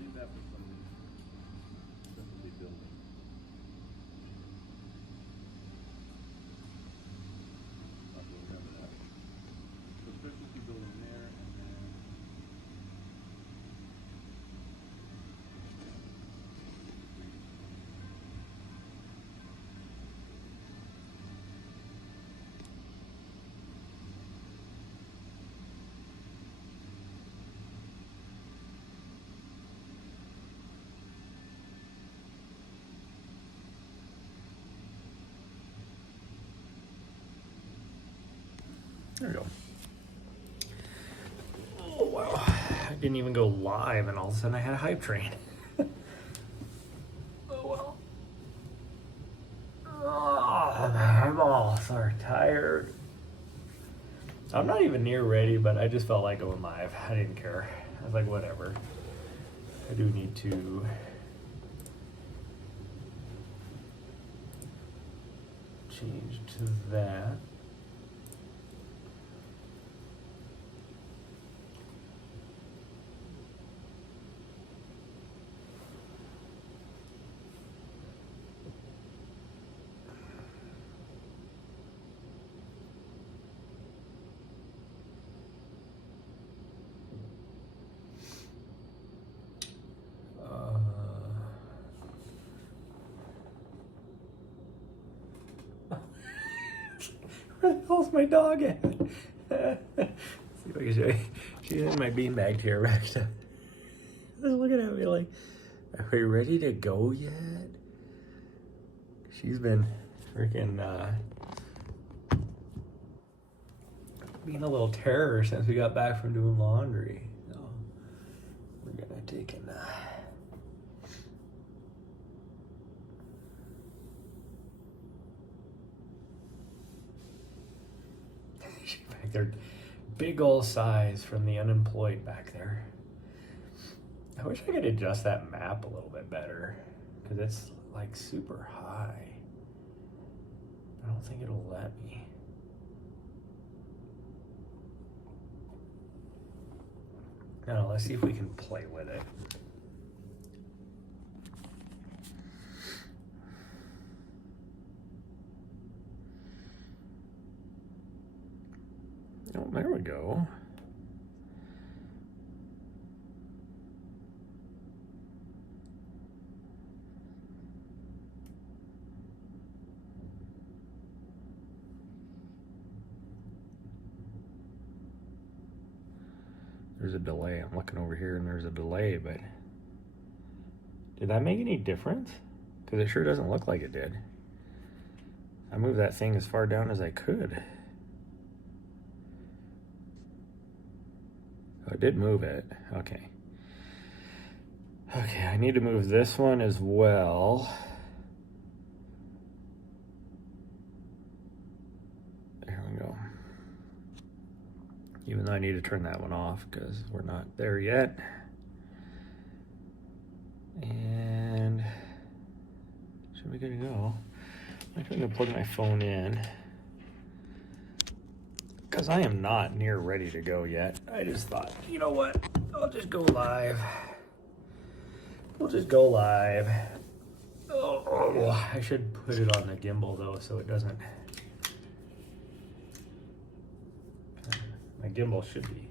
leave that for some specialty building. I'll have to remember that. So specialty building there, and then there we go. Oh wow, I didn't even go live and all of a sudden I had a hype train. Oh well. Oh, I'm all sorry, tired. I'm not even near ready, but I just felt like going live. I didn't care. I was like, whatever. I do need to change to that. Where the hell's my dog at? See if I can show you. She's in my beanbag here, right? She's looking at me like, are we ready to go yet? She's been freaking being a little terror since we got back from doing laundry. So we're gonna take and they're big old size from the unemployed back there. I wish I could adjust that map a little bit better because it's like super high. I don't think it'll let me. No, let's see if we can play with it. Oh, there we go. There's a delay. I'm looking over here and there's a delay, but did that make any difference? Because it sure doesn't look like it did. I moved that thing as far down as I could. Oh, it did move it. Okay. Okay, I need to move this one as well. There we go. Even though I need to turn that one off because we're not there yet. And should be good to go. I'm going to plug my phone in because I am not near ready to go yet. I just thought, you know what? I'll just go live. We'll just go live. Oh, I should put it on the gimbal though so it doesn't. My gimbal should be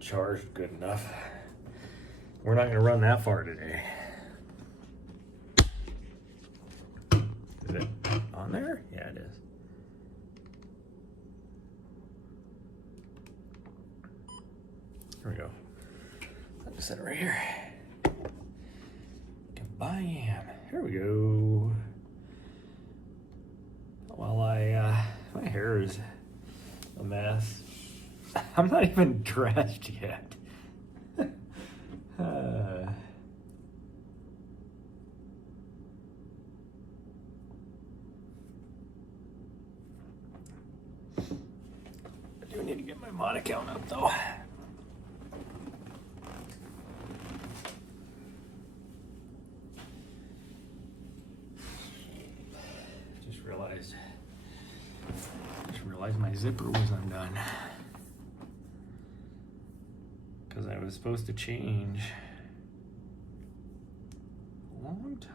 charged good enough. We're not going to run that far today. Is it on there? Yeah, it is. Here we go. I'll just set it right here. Goodbye. Here we go. While my hair is a mess. I'm not even dressed yet. I do need to get my mod account up though. Just realized my zipper was undone. Because I was supposed to change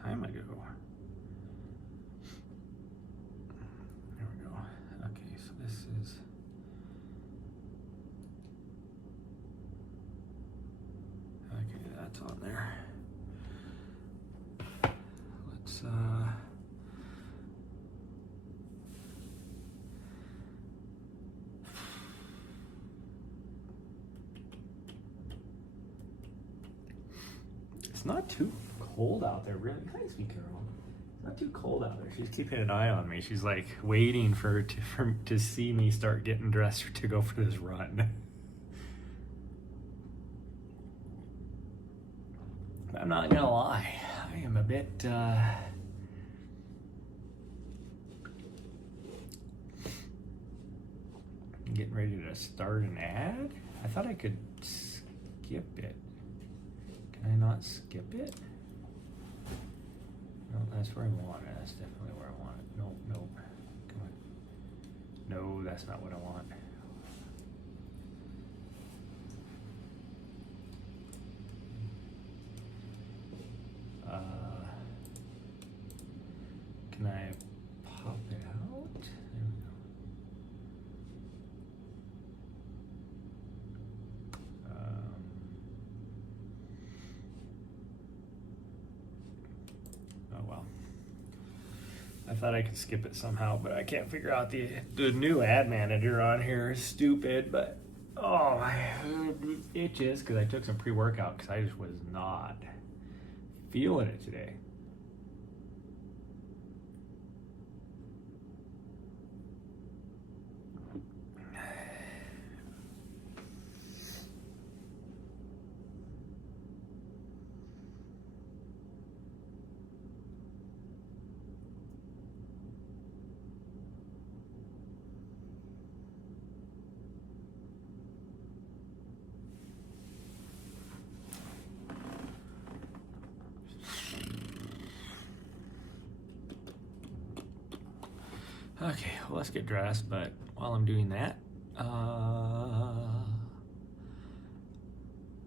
time ago. There we go. Okay, so this is. Okay, that's on there. Let's it's not too cold out there, really. Thanks, me, Carol. It's not too cold out there. She's keeping an eye on me. She's like waiting for to see me start getting dressed to go for this run. I'm not gonna lie, I am a bit getting ready to start an ad. I thought I could skip it. Can I not skip it? No, that's where I want it. That's definitely where I want it. Nope, nope. Come on. No, that's not what I want. Can I pop it out? There we go. Oh well. I thought I could skip it somehow, but I can't figure out the new ad manager on here is stupid, but oh, my head itches because I took some pre-workout because I just was not feeling it today. Okay, well, let's get dressed, but while I'm doing that,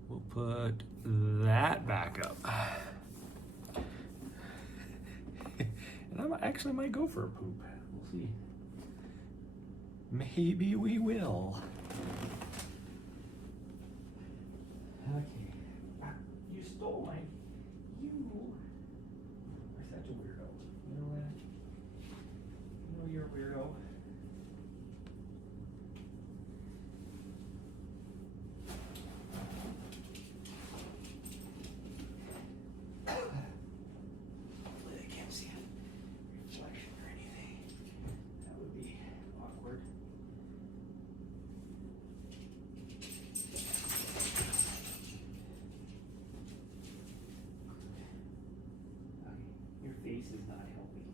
we'll put that back up. And I actually might go for a poop. We'll see. Maybe we will. Okay. You stole my... You are such a weirdo. You know that? You know you're a weirdo. Hopefully they can't see a reflection or anything. That would be awkward. Okay, your face is not helping.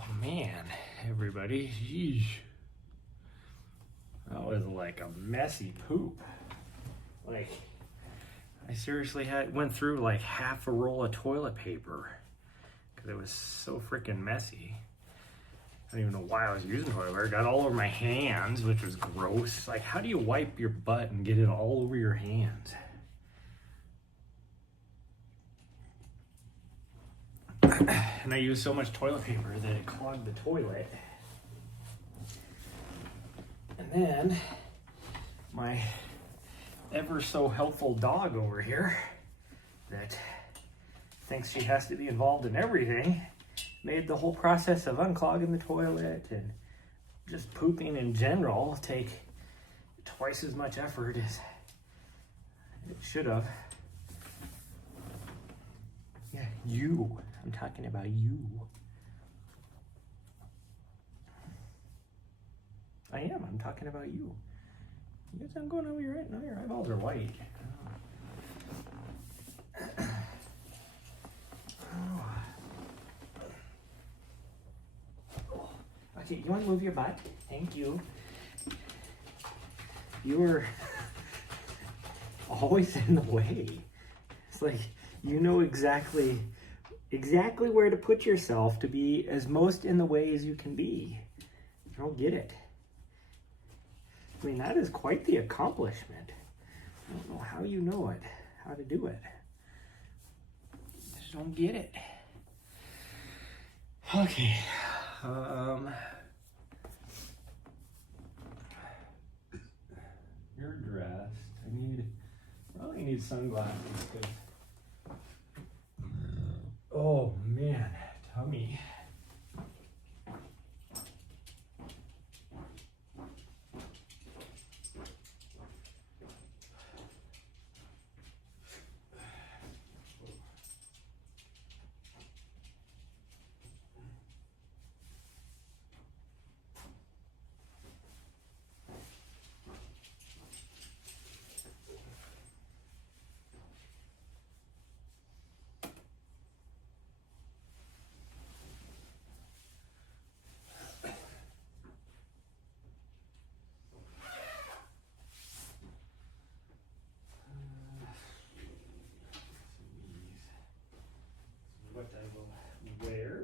Oh man, everybody, jeez. That was like a messy poop. Like, I seriously went through like half a roll of toilet paper because it was so freaking messy. I don't even know why I was using toilet paper. It got all over my hands, which was gross. Like, how do you wipe your butt and get it all over your hands? And I used so much toilet paper that it clogged the toilet. And then my ever so helpful dog over here that thinks she has to be involved in everything made the whole process of unclogging the toilet and just pooping in general take twice as much effort as it should have. Yeah, you. I'm talking about you. I am. I'm talking about you. You guys aren't going over your right now. Your eyeballs are white. Okay, you want to move your butt? Thank you. You were always in the way. It's like you know exactly where to put yourself to be as most in the way as you can be. I don't get it. I mean, that is quite the accomplishment. I don't know how you know it, how to do it. I just don't get it. Okay. You're dressed. Probably need sunglasses. Oh man, tummy. What I will wear.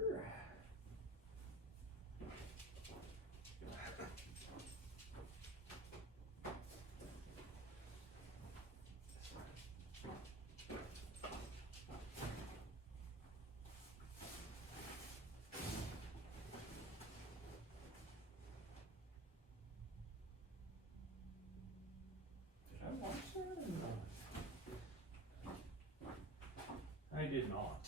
Did I watch that or not? I did not.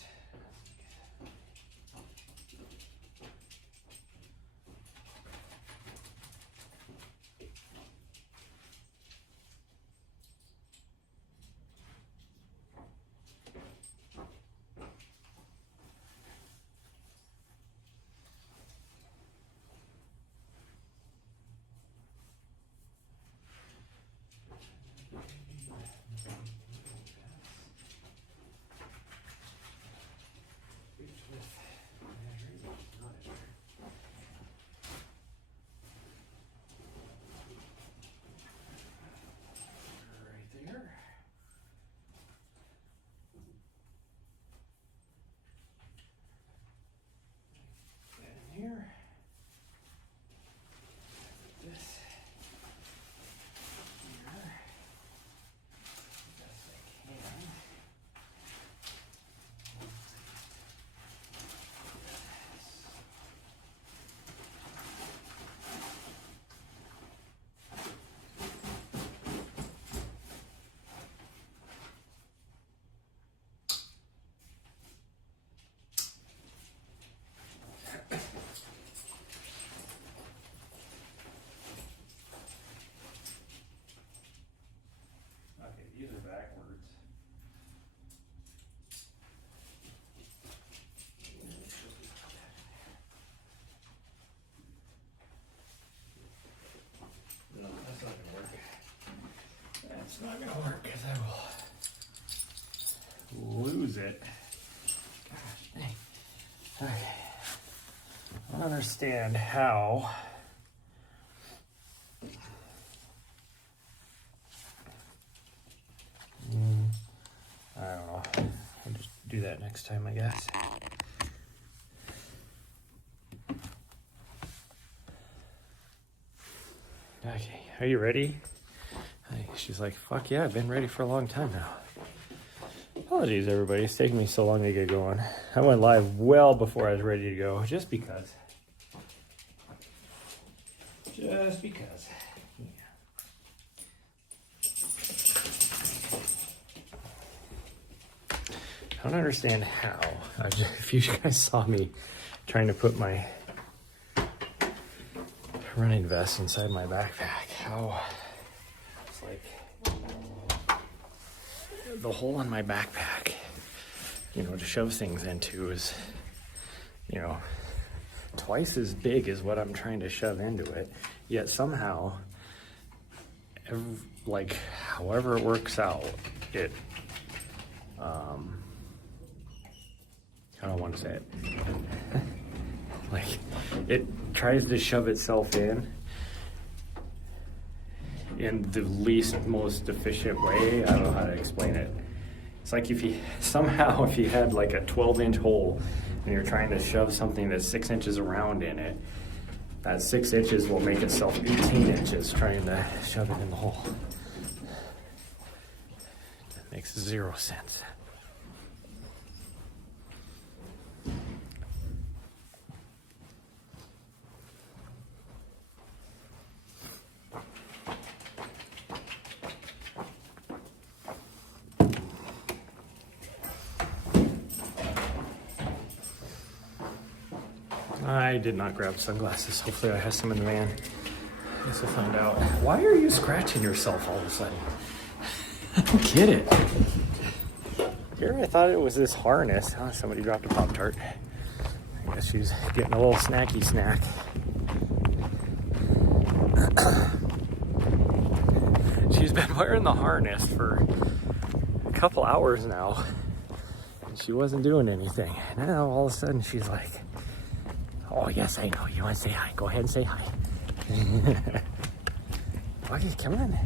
understand how I don't know. I'll just do that next time, I guess. Okay, are you ready? She's like, fuck yeah, I've been ready for a long time now. Apologies, everybody. It's taking me so long to get going. I went live well before I was ready to go, just because. Just because. I don't understand how. If you guys saw me trying to put my running vest inside my backpack, how it's like the hole in my backpack, you know, to shove things into is, you know, twice as big as what I'm trying to shove into it. Yet somehow, like, however it works out, it, I don't want to say it. Like, it tries to shove itself in the least, most efficient way. I don't know how to explain it. It's like if you had like a 12-inch hole and you're trying to shove something that's 6 inches around in it, that 6 inches will make itself 18 inches trying to shove it in the hole. That makes zero sense. I did not grab sunglasses. Hopefully I have some in the van. I guess we'll find out. Why are you scratching yourself all of a sudden? I don't get it. Here I thought it was this harness. Oh, somebody dropped a Pop-Tart. I guess she's getting a little snacky snack. She's been wearing the harness for a couple hours now. And she wasn't doing anything. Now all of a sudden she's like, oh, yes, I know. You want to say hi? Go ahead and say hi. Okay, come on.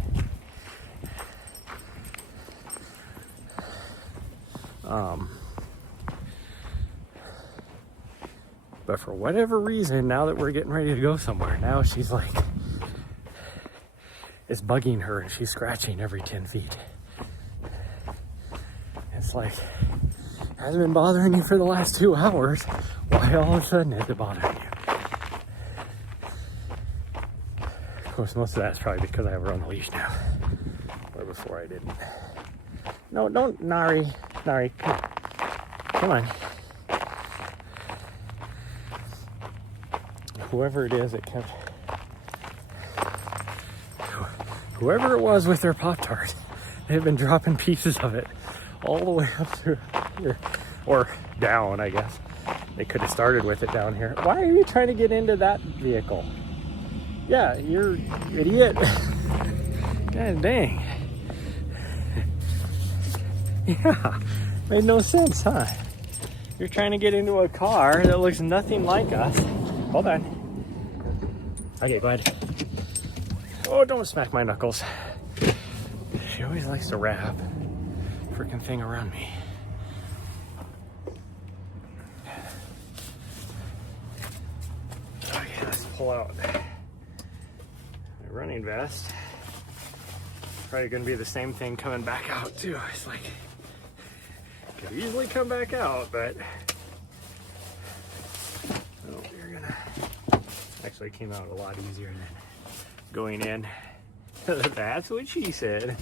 But for whatever reason, now that we're getting ready to go somewhere, now she's like, it's bugging her and she's scratching every 10 feet. It's like, hasn't been bothering you for the last 2 hours. Why all of a sudden is it bothering you? Of course, most of that's probably because I have her on the leash now. Where before I didn't. No, don't, Nari. Nari, come on. Whoever it is that kept... Whoever it was with their Pop-Tart, they've been dropping pieces of it all the way up through here. Or down, I guess. They could have started with it down here. Why are you trying to get into that vehicle? Yeah, you're idiot. God dang. Yeah, made no sense, huh? You're trying to get into a car that looks nothing like us. Hold on. Okay, go ahead. Oh, don't smack my knuckles. She always likes to wrap freaking thing around me. Okay, let's pull out my running vest. Probably gonna be the same thing coming back out too. It's like, could easily come back out, but oh, you're gonna actually came out a lot easier than going in. That's what she said.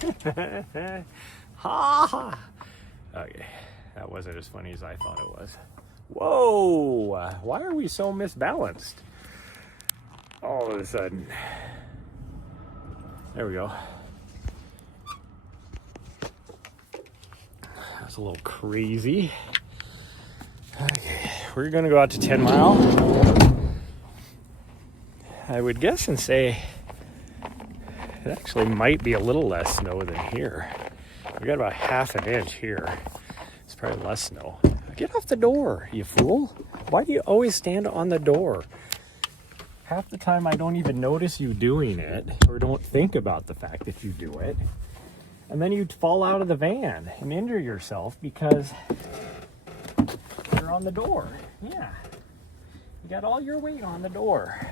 Ha ha. Okay, that wasn't as funny as I thought it was. Whoa! Why are we so misbalanced? All of a sudden. There we go. That's a little crazy. Okay, we're gonna go out to 10 Mile. I would guess and say it actually might be a little less snow than here. We got about ½ an inch here. It's probably less snow. Get off the door, you fool. Why do you always stand on the door? half the time I don't even notice you doing it or don't think about the fact that you do it. And then you fall out of the van and injure yourself because you're on the door. Yeah. You got all your weight on the door.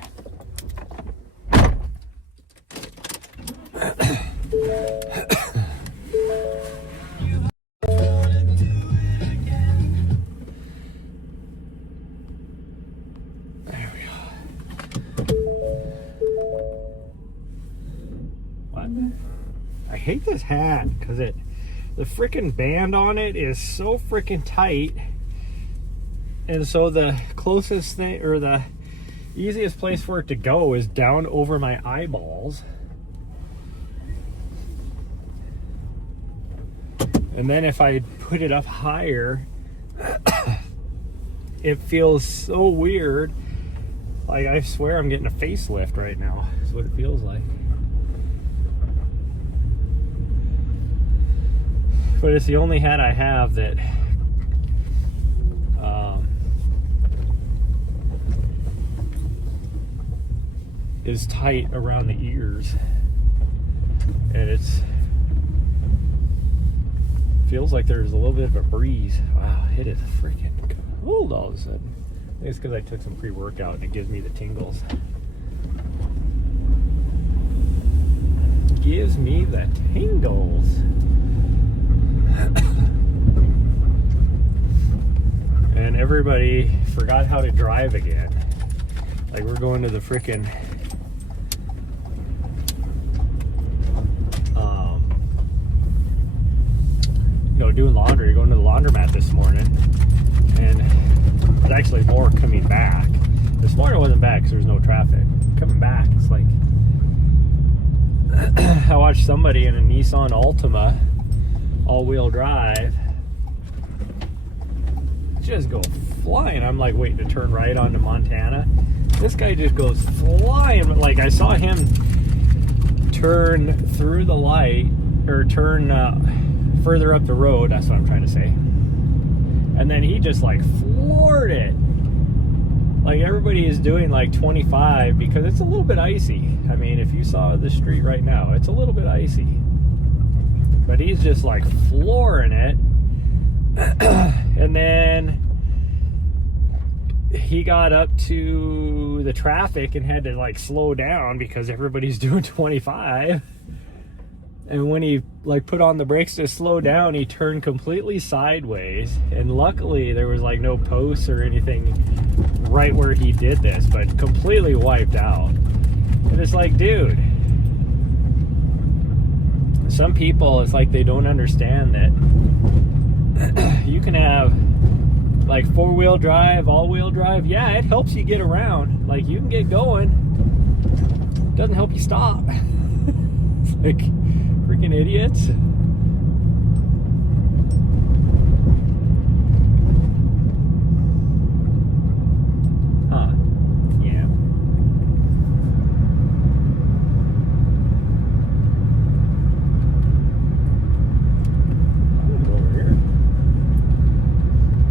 There we go. What? I hate this hat because the freaking band on it is so freaking tight. And so the closest thing, or the easiest place for it to go is down over my eyeballs. And then if I put it up higher, it feels so weird. Like, I swear I'm getting a facelift right now. That's what it feels like. But it's the only hat I have that is tight around the ears, and it's feels like there's a little bit of a breeze. Wow, it is freaking cold all of a sudden. I think it's because I took some pre-workout and it gives me the tingles. Gives me the tingles. And everybody forgot how to drive again. Like, we're going to the frickin' doing laundry, going to the laundromat this morning, and it's actually more coming back. This morning it wasn't bad because there's no traffic. Coming back, it's like I watched somebody in a Nissan Altima all-wheel drive just go flying. I'm like waiting to turn right onto Montana. This guy just goes flying. Like, I saw him turn through the light, or turn further up the road, that's what I'm trying to say. And then he just like floored it. Like, everybody is doing like 25 because it's a little bit icy. I mean, if you saw the street right now, it's a little bit icy. But he's just like flooring it. And then he got up to the traffic and had to like slow down because everybody's doing 25. And when he like put on the brakes to slow down, he turned completely sideways. And luckily there was like no posts or anything right where he did this, but completely wiped out. And it's like, dude, some people, it's like they don't understand that you can have like four-wheel drive, all-wheel drive. Yeah, it helps you get around. Like, you can get going. It doesn't help you stop. It's like, freaking idiots. Huh. Yeah. I'm gonna go over here.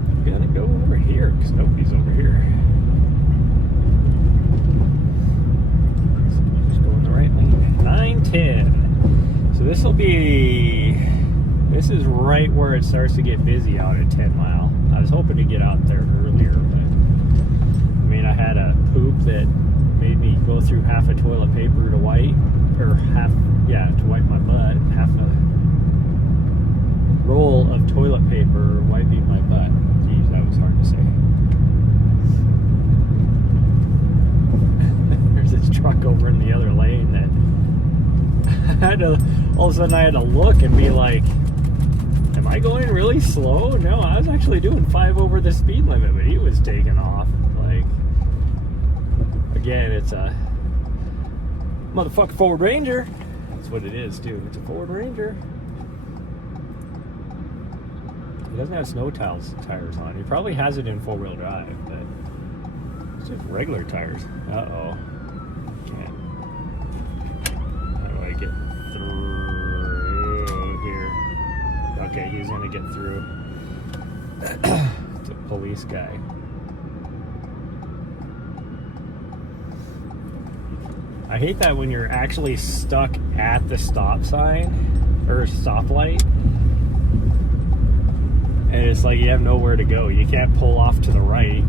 I'm gonna go over here because nobody's over here. So you just go in the right lane. 910. So this is right where it starts to get busy out at 10 Mile. I was hoping to get out there earlier, but I mean, I had a poop that made me go through half a toilet paper to wipe, or to wipe my butt, half a roll of toilet paper wiping my butt. Geez, that was hard to say. There's this truck over in the other lane that all of a sudden I had to look and be like, am I going really slow? No, I was actually doing 5 over the speed limit, but he was taking off. Like, again, it's a motherfucking Ford Ranger. That's what it is, too. It's a Ford Ranger. He doesn't have snow tires on. He probably has it in 4-wheel drive, but it's just regular tires. Uh-oh. Can't. How do I get through here? Okay, he's gonna get through. It's a police guy. I hate that when you're actually stuck at the stop sign or stoplight, and it's like you have nowhere to go. You can't pull off to the right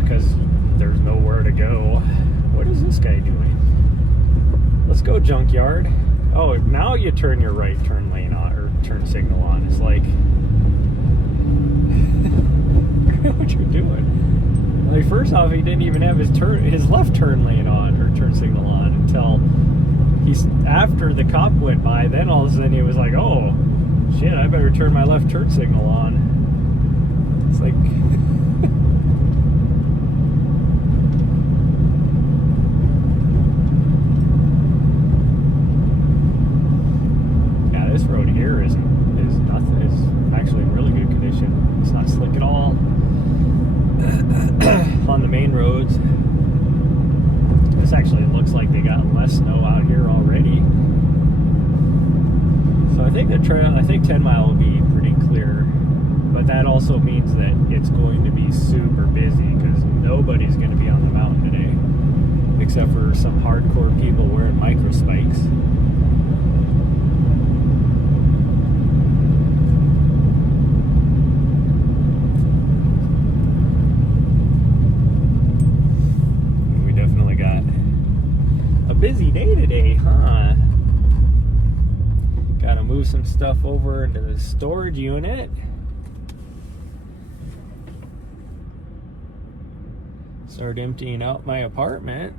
because there's nowhere to go. What is this guy doing? Let's go, junkyard. Oh, now you turn your right turn lane on, or turn signal on. It's like, I know what you're doing. Like, first off, he didn't even have his left turn lane on, or turn signal on, until after the cop went by. Then all of a sudden he was like, oh shit, I better turn my left turn signal on. It's like yeah, this road here is nothing. It's actually in really good condition. It's not slick at all. On the main roads, this actually looks like they got less snow out here already. So I think I think 10 Mile will be pretty clear, but that also means that it's going to be super busy because nobody's going to be on the mountain today, except for some hardcore people wearing micro spikes. We definitely got a busy day today, huh? Gotta move some stuff over into the storage unit. Start emptying out my apartment.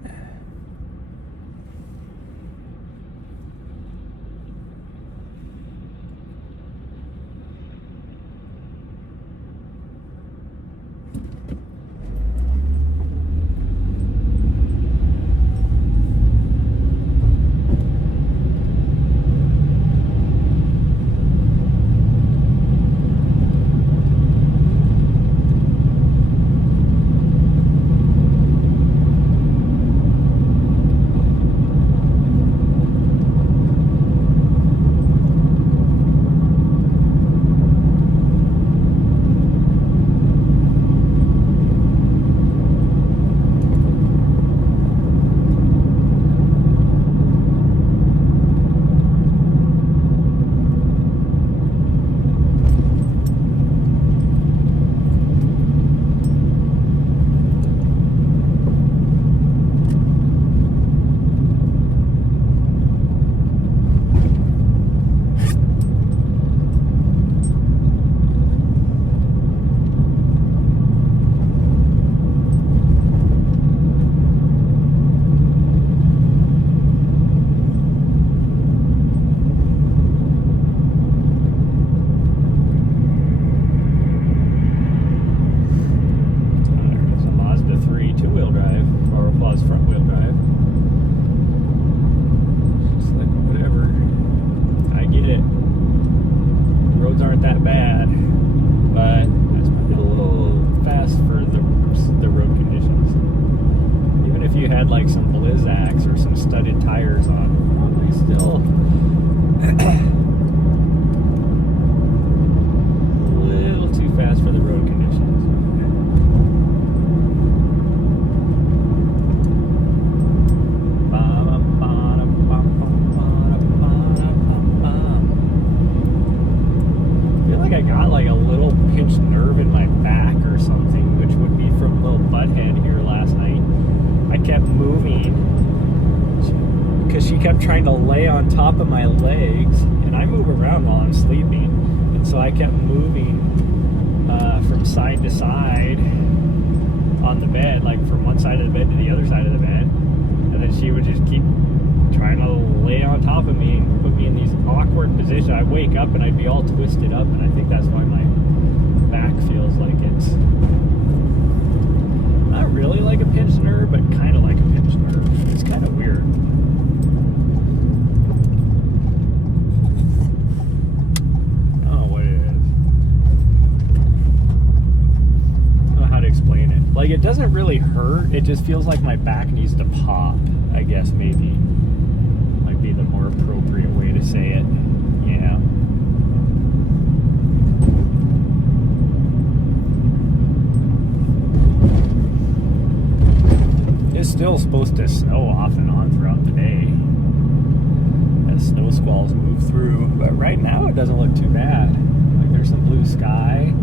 Trying to lay on top of my legs, and I move around while I'm sleeping, and so I kept moving from side to side on the bed, like from one side of the bed to the other side of the bed, and then she would just keep trying to lay on top of me and put me in these awkward positions. I'd wake up and I'd be all twisted up, and I think that's why my back feels like it's not really like a pinched nerve, but kind of like a pinched nerve. It's kind of weird. Like, it doesn't really hurt, it just feels like my back needs to pop, I guess, maybe. Might be the more appropriate way to say it. Yeah. This still supposed to snow off and on throughout the day as snow squalls move through. But right now it doesn't look too bad. Like there's some blue sky,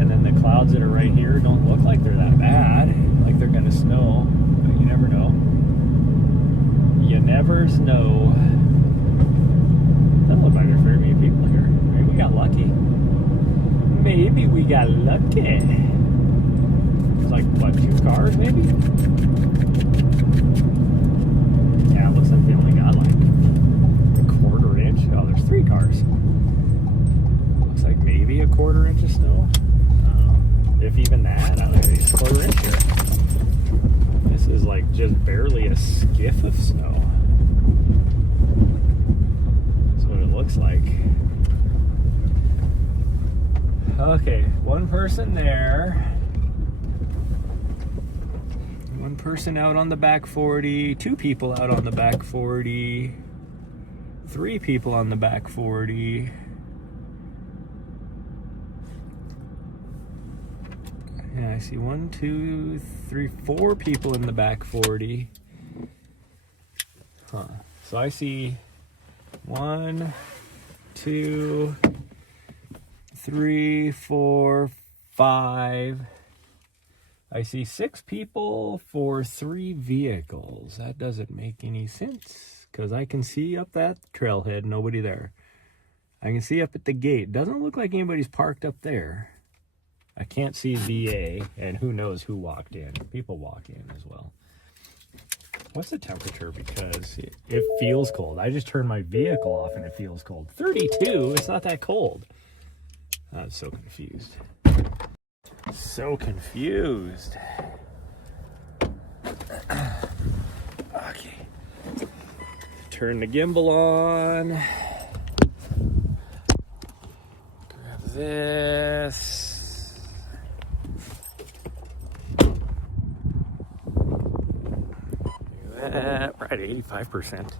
and then the clouds that are right here don't look like they're that bad. Like they're gonna snow, but you never know. You never know. Doesn't look like there's very many people here. Maybe we got lucky. Maybe we got lucky. There's like, what, 2 cars maybe? Yeah, it looks like they only got like a 1/4 inch. Oh, there's 3 cars. Looks like maybe a 1/4 inch of snow. If even that, I don't know, maybe a 1/4 inch here. This is like just barely a skiff of snow. That's what it looks like. Okay, 1 person there. 1 person out on the back 40. 2 people out on the back 40. 3 people on the back 40. Yeah, I see 1, 2, 3, 4 people in the back 40. Huh. So I see 1, 2, 3, 4, 5. I see 6 people for 3 vehicles. That doesn't make any sense because I can see up that trailhead, nobody there. I can see up at the gate. Doesn't look like anybody's parked up there. I can't see VA, and who knows who walked in. People walk in as well. What's the temperature? Because it feels cold. I just turned my vehicle off and it feels cold. 32, it's not that cold. I'm so confused. So confused. Okay. Turn the gimbal on. Grab this. We're at 85%.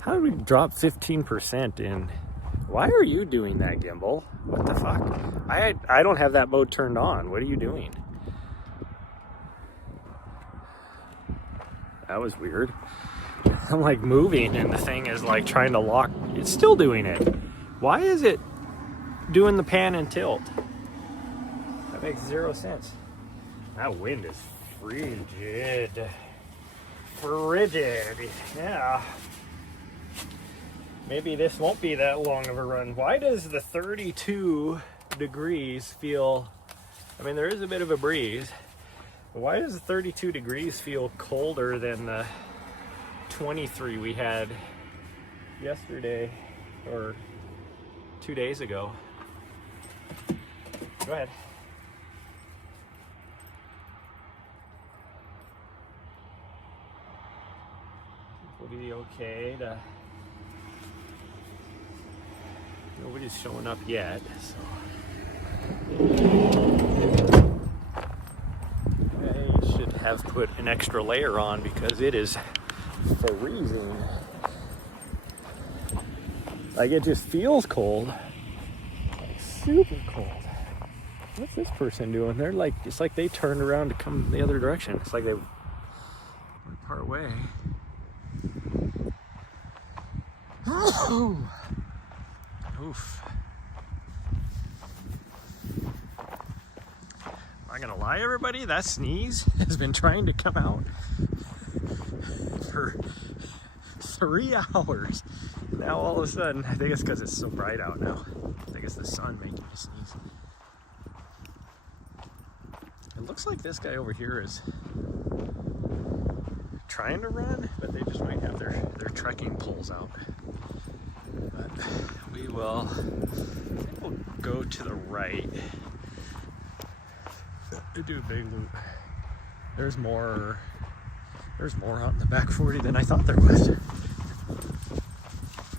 How did we drop 15% in? Why are you doing that, gimbal? What the fuck? I don't have that mode turned on. What are you doing? That was weird. I'm like moving and the thing is like trying to lock. It's still doing it. Why is it doing the pan and tilt? That makes 0 sense. That wind is frigid. Frigid, yeah. Maybe this won't be that long of a run. Why does the 32 degrees feel, I mean, there is a bit of a breeze, but why does the 32 degrees feel colder than the 23 we had yesterday or 2 days ago? Go ahead. Will be okay to, nobody's showing up yet, so I should have put an extra layer on because it is freezing. Like it just feels cold, like super cold. What's this person doing? They're like, it's like they turned around to come the other direction. It's like they went part way. Oof. Am I gonna lie, everybody? That sneeze has been trying to come out for 3 hours. Now all of a sudden, I think it's because it's so bright out now. I think it's the sun making me sneeze. It looks like this guy over here is trying to run, but they just might have their trekking poles out. But we will, I think we'll go to the right. They do a big loop. There's more out in the back 40 than I thought there was.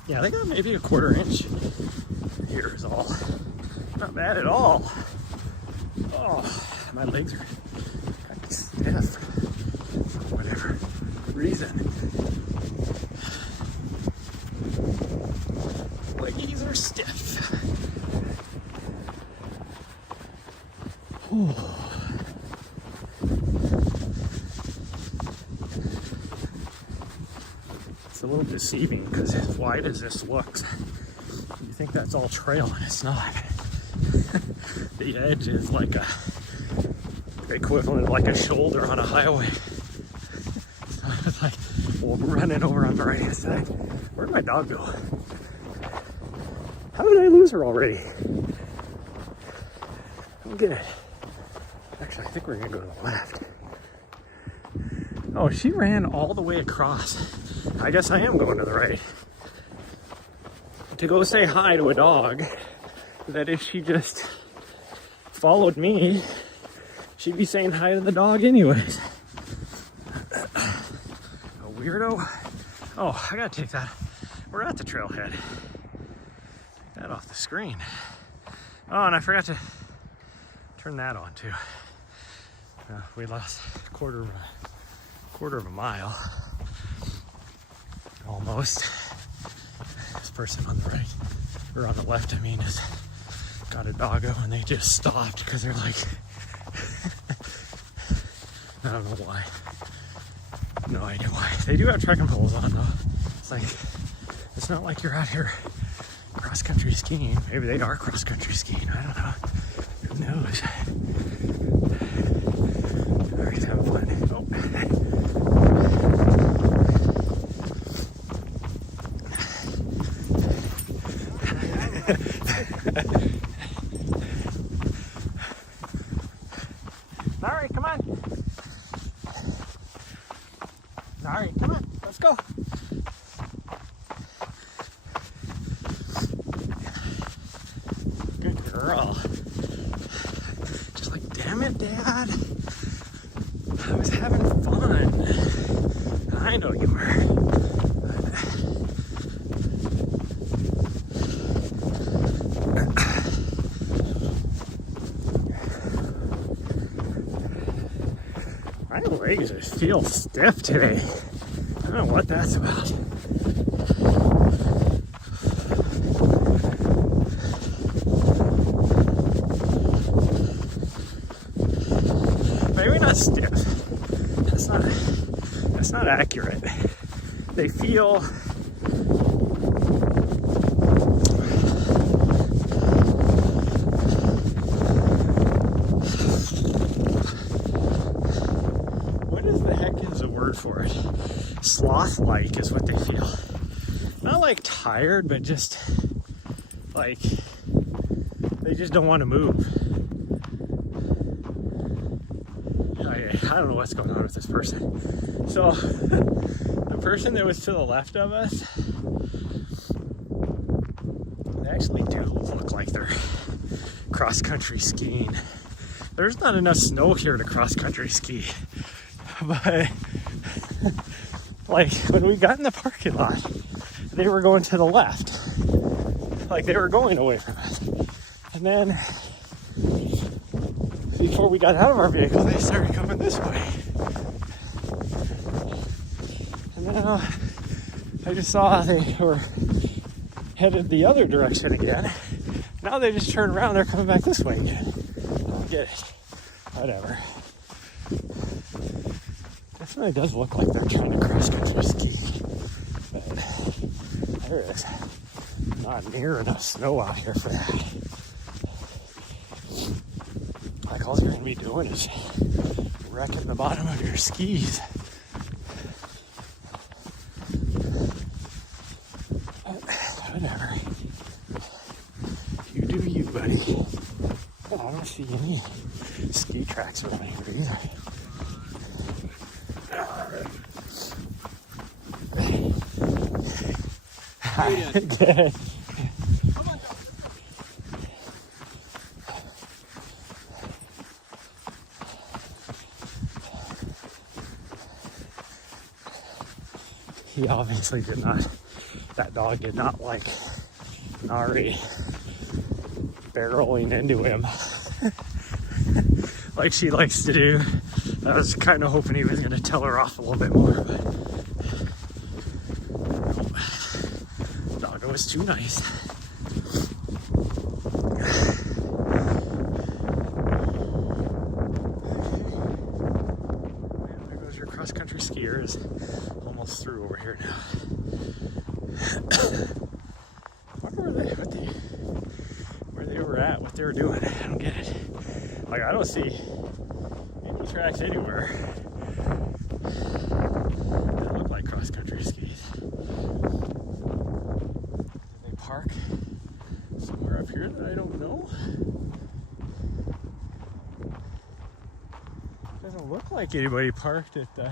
Yeah, they got maybe a 1/4 inch. Here is all. Not bad at all. Oh, my legs are kind of stiff for whatever reason. Leggies are stiff. Whew. It's a little deceiving because as wide as this looks, you think that's all trail and it's not. The edge is like a equivalent of like a shoulder on a highway. So it's like, well, we're running over on the right hand side. Where'd my dog go? How did I lose her already? I don't get it. Actually, I think we're gonna go to the left. Oh, she ran all the way across. I guess I am going to the right. To go say hi to a dog that if she just followed me, she'd be saying hi to the dog anyways. A weirdo. Oh, I gotta take that. We're at the trailhead. Take that off the screen. Oh, and I forgot to turn that on too. We lost a quarter of a mile. Almost. This person on the right, or on the left, I mean, has got a doggo and they just stopped because they're like, I don't know why. No idea why. They do have trekking poles on though. It's like, it's not like you're out here cross-country skiing. Maybe they are cross-country skiing. I don't know. Who knows? Alright, have fun. Oh. Alright, come on. Alright, come on. Let's go. Good girl. Just like, damn it, Dad. I was having fun. I know you were. My legs just feel stiff today. I don't know what that's about. Maybe not stiff. That's not accurate. They feel for it. Sloth-like is what they feel. Not like tired, but just like they just don't want to move. I don't know what's going on with this person. So the person that was to the left of us, they actually do look like they're cross-country skiing. There's not enough snow here to cross-country ski, but like when we got in the parking lot, they were going to the left, like they were going away from us. And then before we got out of our vehicle, they started coming this way. And then I just saw they were headed the other direction again. Now they just turned around, they're coming back this way again. I don't get it. Whatever. Definitely does look like they're trying to cross-country ski, but there is not near enough snow out here for that. Like all you're gonna be doing is wrecking the bottom of your skis. But whatever. You do you, buddy. I don't see any ski tracks around here either. Good. He obviously did not, that dog did not like Nari barreling into him like she likes to do. I was kind of hoping he was going to tell her off a little bit more, but doggo was too nice. There goes your cross cross-country skier is almost through over here now. I wonder where they were at, what they were doing. I don't get it. Like, I don't see any tracks anywhere that look like cross-country skis. Did they park somewhere up here that I don't know? Doesn't look like anybody parked at the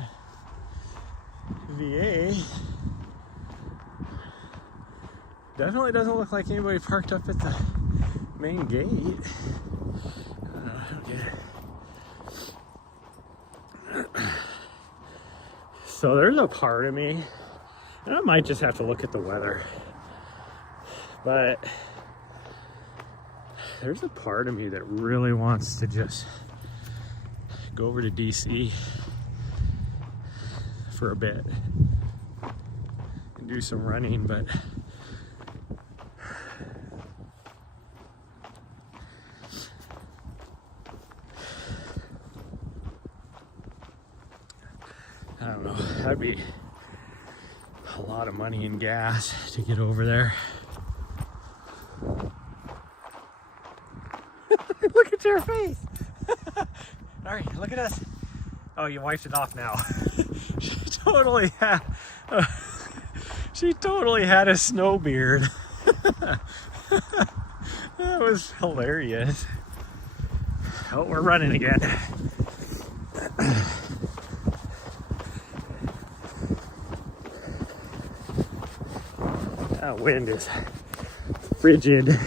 VA. Definitely doesn't look like anybody parked up at the main gate. I don't get it. So there's a part of me, and I might just have to look at the weather, but there's a part of me that really wants to just go over to DC for a bit and do some running, but I don't know, that'd be a lot of money in gas to get over there. Look at your face. All right, look at us. Oh, you wiped it off now. She totally had a snow beard. That was hilarious. Oh, we're running again. That wind is frigid.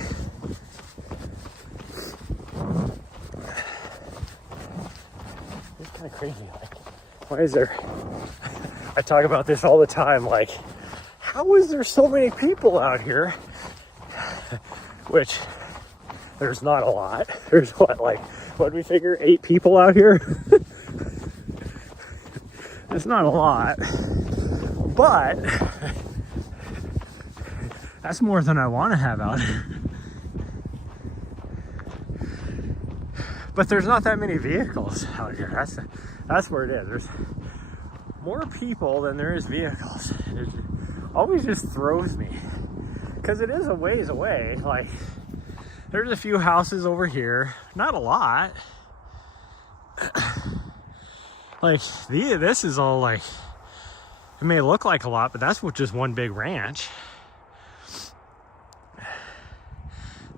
It's kind of crazy. Like, why is there? I talk about this all the time. Like, how is there so many people out here? Which there's not a lot. There's what we figure, 8 people out here. It's not a lot, but that's more than I want to have out here. But there's not that many vehicles out here. That's where it is. There's more people than there is vehicles. It always just throws me, because it is a ways away. Like, there's a few houses over here, not a lot. Like, this is all like, it may look like a lot, but that's just one big ranch.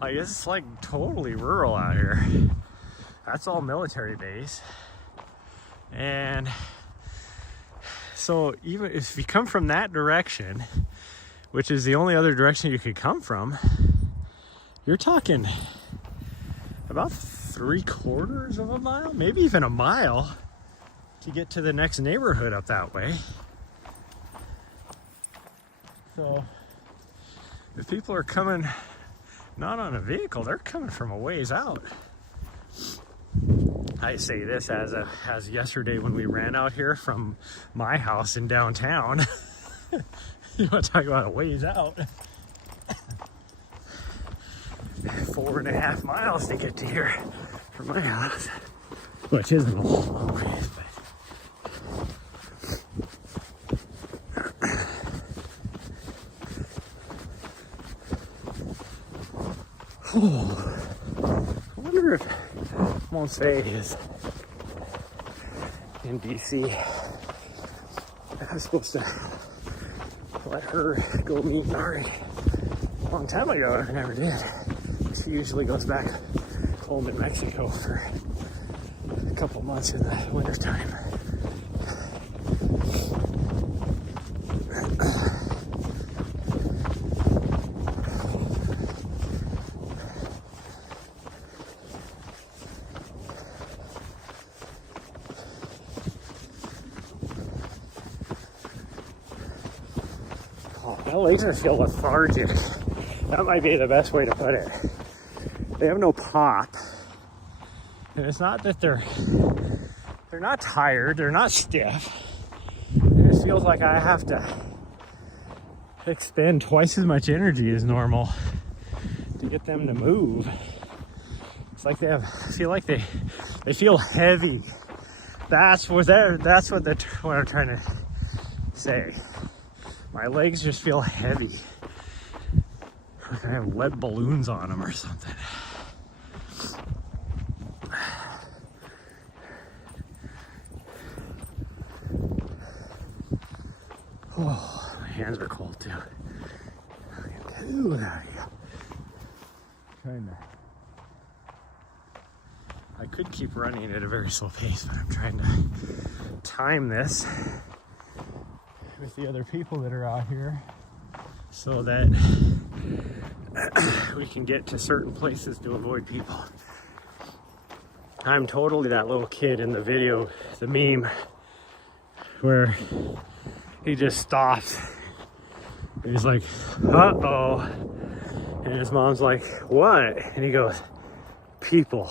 Like, it's like totally rural out here. That's all military base. And so even if you come from that direction, which is the only other direction you could come from, you're talking about 3/4 of a mile, maybe even a mile, to get to the next neighborhood up that way. So if people are coming not on a vehicle, they're coming from a ways out. I say this as yesterday when we ran out here from my house in downtown. You want to talk about a ways out? 4.5 miles to get to here from my house, which isn't a long ways, but oh, I wonder if Monse is in DC. I was supposed to let her go meet Nari a long time ago. I never did. She usually goes back home in Mexico for a couple months in the wintertime. My legs are feel lethargic. That might be the best way to put it. They have no pop. And it's not that they're not tired, they're not stiff. It just feels like I have to expend twice as much energy as normal to get them to move. It's like they feel heavy. That's what I'm trying to say. My legs just feel heavy. Like I have lead balloons on them or something. Oh, my hands are cold too. I could keep running at a very slow pace, but I'm trying to time this with the other people that are out here so that we can get to certain places to avoid people. I'm totally that little kid in the video, the meme, where he just stops. He's like, uh-oh. And his mom's like, what? And he goes, people.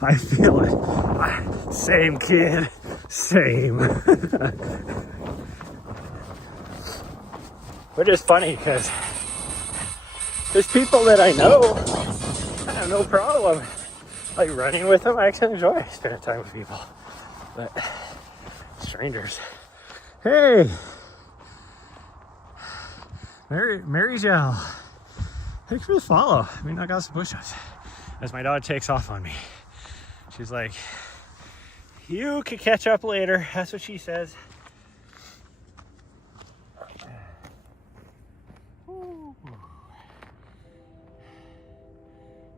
I feel it. Same kid, same. Which is funny because there's people that I know. I have no problem like running with them. I actually enjoy spending time with people. But strangers. Hey! Mary Gel. Thanks for the follow. I mean, I got some push-ups. As my dog takes off on me. She's like, you can catch up later. That's what she says. Ooh.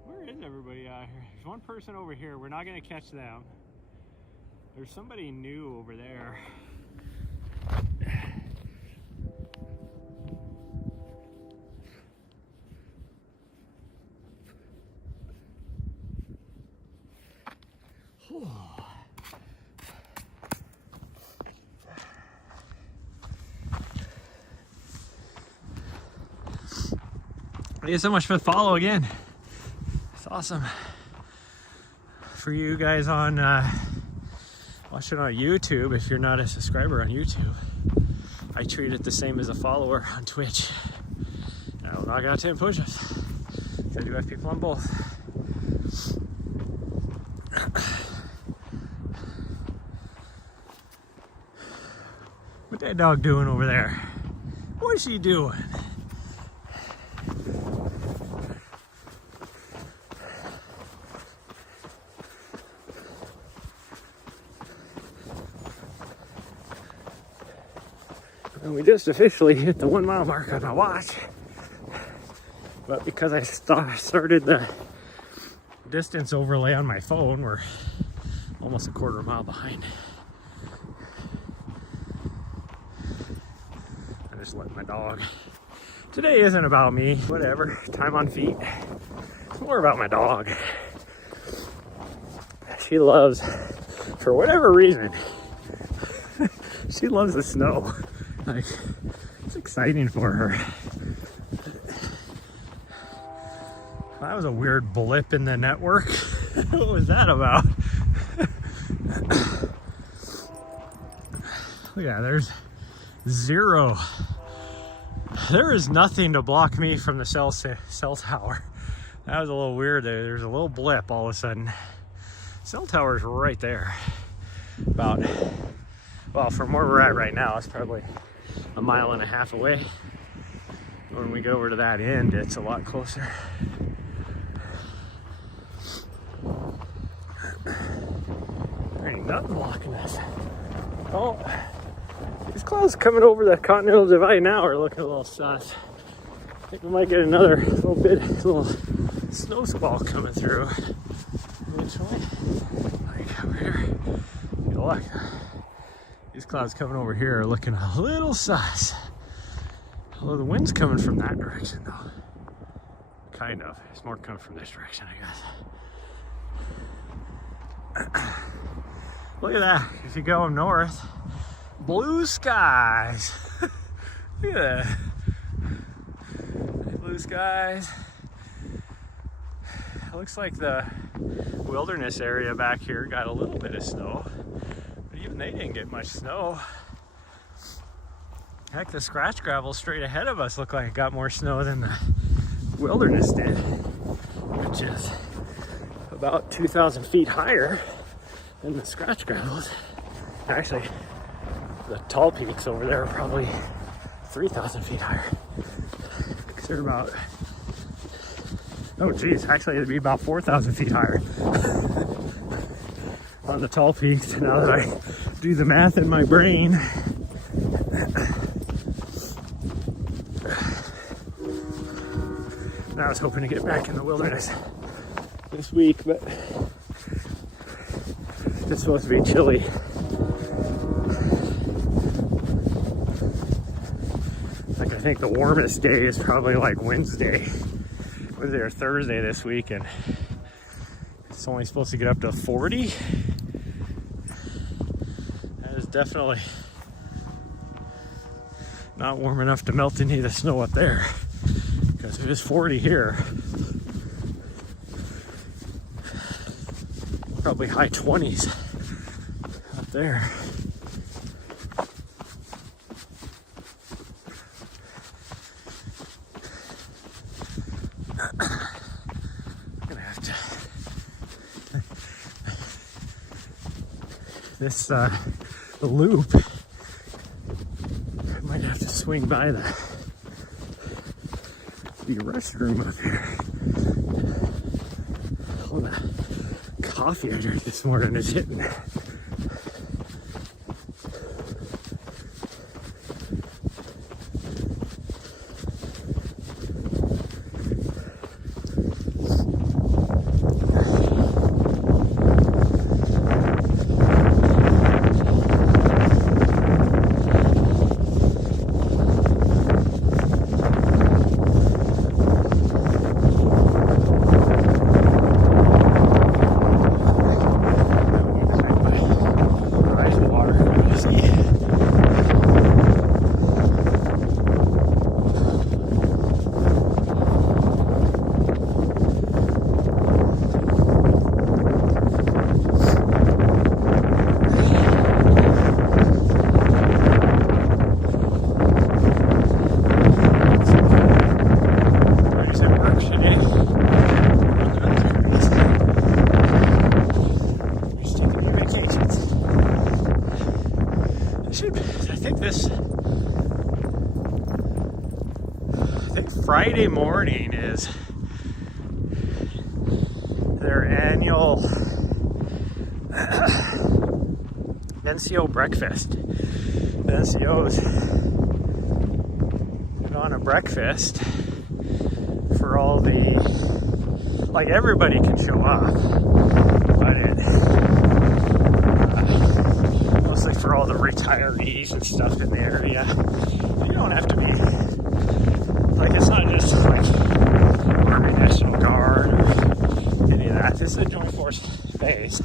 Where is everybody out here? There's one person over here. We're not going to catch them. There's somebody new over there. Thank you so much for the follow again. It's awesome. For you guys on watching on YouTube, if you're not a subscriber on YouTube, I treat it the same as a follower on Twitch. And I will knock out 10 push-ups. I do have people on both. What that dog doing over there? What is she doing? And we just officially hit the 1 mile mark on my watch. But because I started the distance overlay on my phone, we're almost a quarter mile behind. I just let my dog. Today isn't about me, whatever, time on feet. It's more about my dog. She loves, for whatever reason, she loves the snow. Like, it's exciting for her. That was a weird blip in the network. What was that about? Look at that, there's zero. There is nothing to block me from the cell tower. That was a little weird there. There's a little blip all of a sudden. Cell tower's right there. About, well, from where we're at right now, it's probably 1.5 miles away. When we go over to that end, it's a lot closer. There ain't nothing blocking us. Oh, these clouds coming over the Continental Divide now are looking a little sus. I think we might get another little snow squall coming through. Eventually, like over here. Good luck. These clouds coming over here are looking a little sus. Although the wind's coming from that direction though. Kind of. It's more coming from this direction, I guess. Look at that. If you go north, blue skies. Look at that. Blue skies. It looks like the wilderness area back here got a little bit of snow. But even they didn't get much snow. Heck, the scratch gravel straight ahead of us looked like it got more snow than the wilderness did, which is about 2,000 feet higher And the scratch gravels, actually, the tall peaks over there are probably 3,000 feet higher. Because they're about, oh geez, actually it'd be about 4,000 feet higher on the tall peaks. Now that I do the math in my brain. Now I was hoping to get back in the wilderness this week, but it's supposed to be chilly. Like, I think the warmest day is probably like Wednesday or Thursday this week, and it's only supposed to get up to 40. That is definitely not warm enough to melt any of the snow up there, because it is 40 here. Probably high 20s up there. I'm gonna have to this the loop. I might have to swing by the restroom up here. All the coffee I drank this morning is hitting. Friday morning is their annual NCO breakfast. The NCOs put on a breakfast for all the, like, everybody can show up, but it mostly for all the retirees and stuff in the area. You don't have to be, like, it's not just like Army National Guard or any of that. This is a Joint Force base.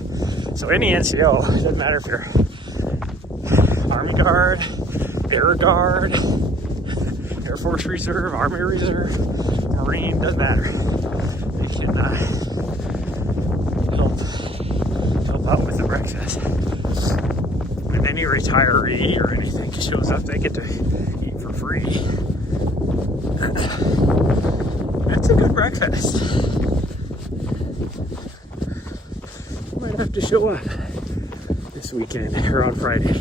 So any NCO, it doesn't matter if you're Army Guard, Air Guard, Air Force Reserve, Army Reserve, Marine, doesn't matter. They can help out with the breakfast. And any retiree or anything shows up, they get to eat for free. It's a good breakfast. Might have to show up this weekend or on Friday.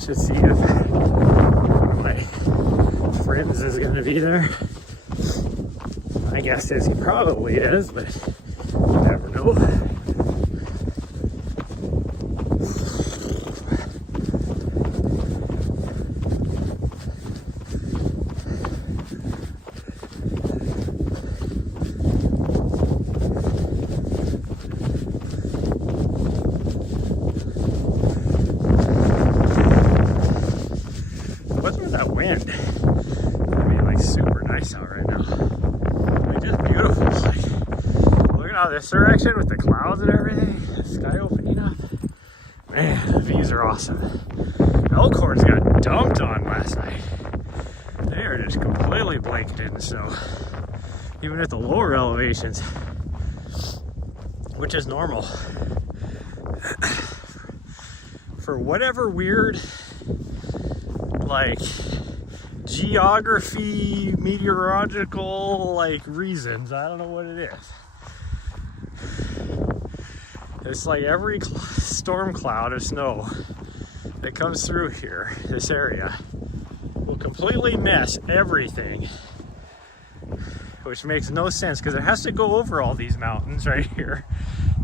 Should see if one of my friends is going to be there. My guess is he probably is, but you never know. What's with that wind? I mean, like, super nice out right now. Like, just beautiful. Like, look at all this direction with the clouds and everything. The sky opening up. Man, the views are awesome. Elkhorns got dumped on last night. They are just completely blanketed in snow. Even at the lower elevations, which is normal. For whatever weird, like, geography, meteorological, like, reasons. I don't know what it is. It's like every storm cloud of snow that comes through here, this area, will completely mess everything, which makes no sense because it has to go over all these mountains right here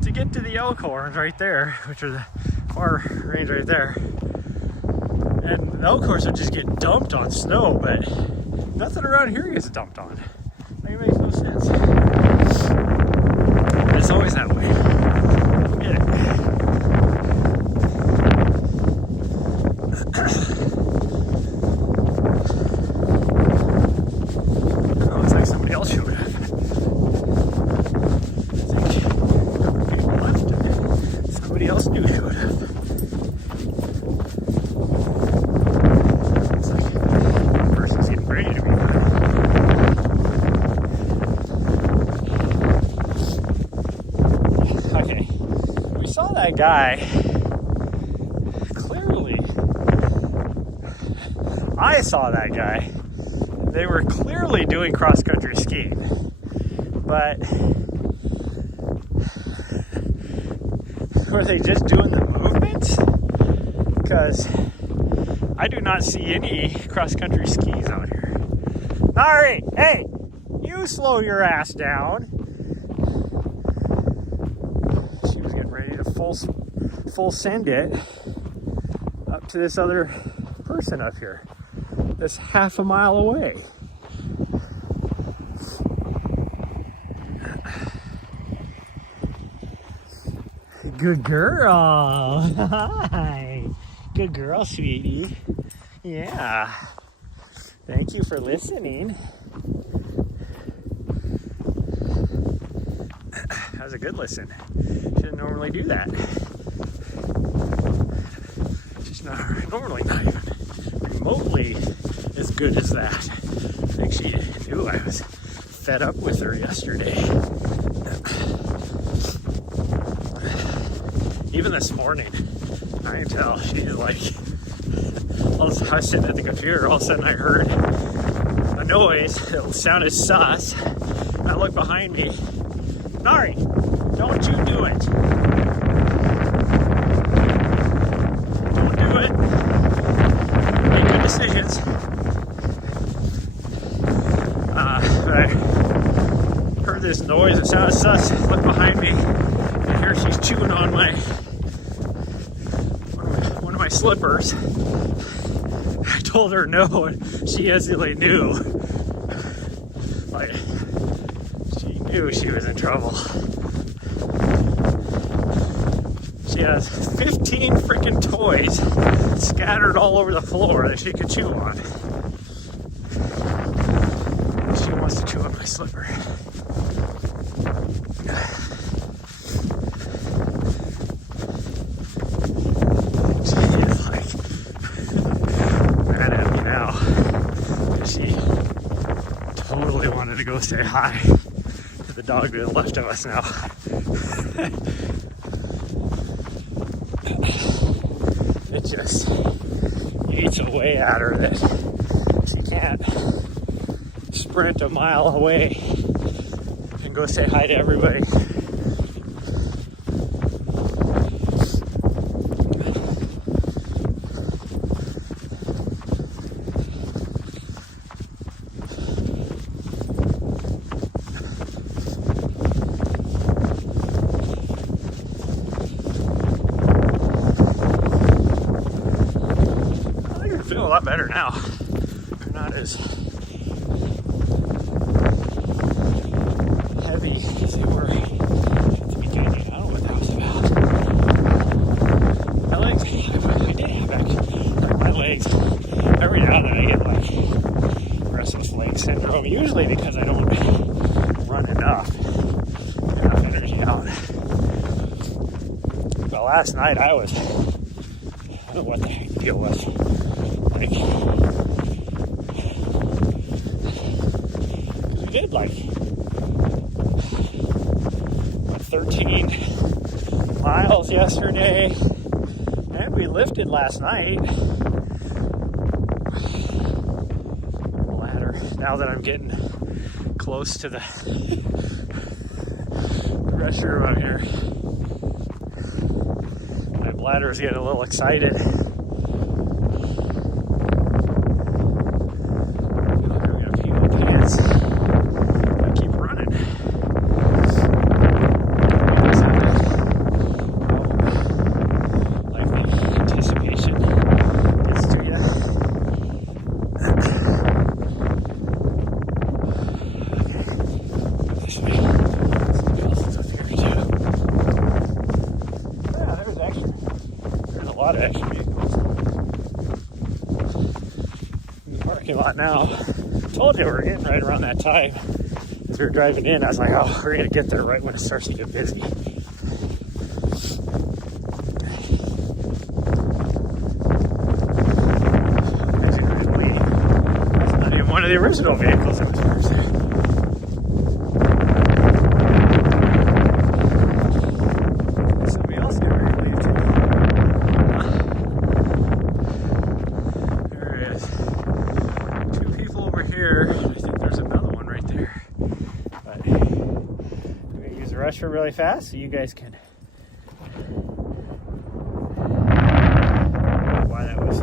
to get to the Elkhorns right there, which are the far range right there. And the Elkhorns would just get dumped on snow, but nothing around here gets dumped on. Like, it makes no sense. It's always that way. Get it. Oh, it's like somebody else showed up. It's like people left and somebody else new showed up. It's like the person's getting ready to be done. Okay, we saw that guy. Clearly, I saw that guy. They were clearly doing cross-country skiing, but were they just doing the movements? Because I do not see any cross-country skis out here. Nari, hey, you slow your ass down. She was getting ready to full send it up to this other person up here that's half a mile away. Good girl. Hi. Good girl, sweetie. Yeah. Thank you for listening. That was a good listen. She doesn't normally do that. She's not normally not even remotely as good as that. I think she knew I was fed up with her yesterday. Even this morning, I can tell she's like, I was sitting at the computer, all of a sudden I heard a noise. It sounded sus. I look behind me. Nari, don't you do it. Don't do it. Make good decisions. But I heard this noise. It sounded sus. Look behind me. And here she's chewing on one of my slippers. I told her no, and she instantly knew. Like, she knew she was in trouble. She has 15 freaking toys scattered all over the floor that she could chew on. She wants to chew on my slipper. To go say hi to the dog that left of us now. It just eats away at her that she can't sprint a mile away and go say hi to everybody. A lot better now. They're not as heavy as they were at the beginning. I don't know what that was about. My legs, I did have back my legs. Every now and then I get like restless leg syndrome, usually because I don't run enough energy out. But last night I don't know what the heck the deal was. Like, we did like 13 miles yesterday, and we lifted last night. now that I'm getting close to the restroom out here. My bladder is getting a little excited. I'm gonna pee my pants. I keep running. Like the anticipation gets to you. Okay, this way. Somebody else is up here too. Yeah, there's a lot of extra vehicles in the parking lot now. Told you we were getting right around that time. As we were driving in, I was like, oh, we're gonna get there right when it starts to get busy. As you can believe, that's not even one of the original vehicles that was parked there. Somebody else getting ready to leave too. There is 2 people over here. I think there's another one right there. But I'm gonna use the restroom really fast so you guys can. Why that was.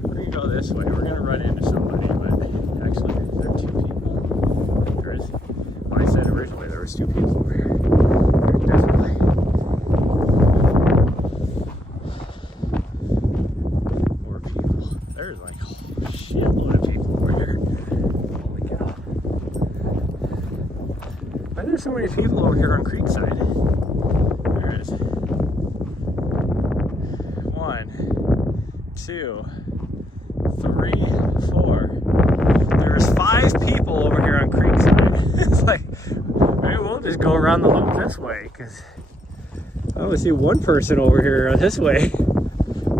We're gonna go this way. We're gonna run into somebody, but actually there are 2 people. There is, well, I said originally there was 2 people over here. Definitely. More people. There's like a shitload of people over here. Holy cow. Why are there so many people over here on Creekside? There is 1, 2, 3, 4. There's 5 people over here on Creekside. It's like, maybe we'll just go around the loop this way, because I only see 1 person over here this way.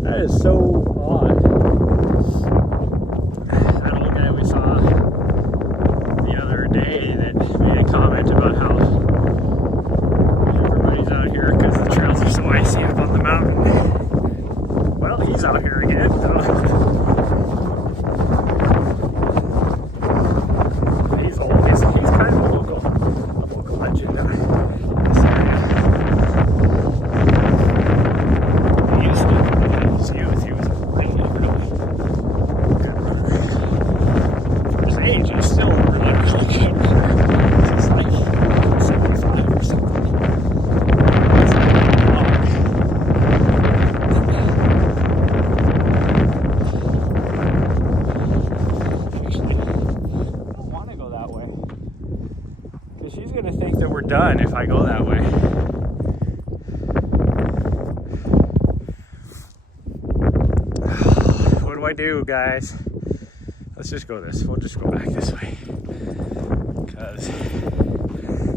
That is so odd. That old guy we saw the other day that made a comment about how everybody's out here because the trails are so icy up on the mountain. Well, he's out here again, so. He's old. He's kind of a local legend. He used to, in his youth, he was a really good runner. For his age, he's still a really good runner. He's like 75 or something. It's like, actually, I don't want to go that way. Because she's going to think that we're done if I go that way. What do I do, guys? Let's just go this. We'll just go back this way. Because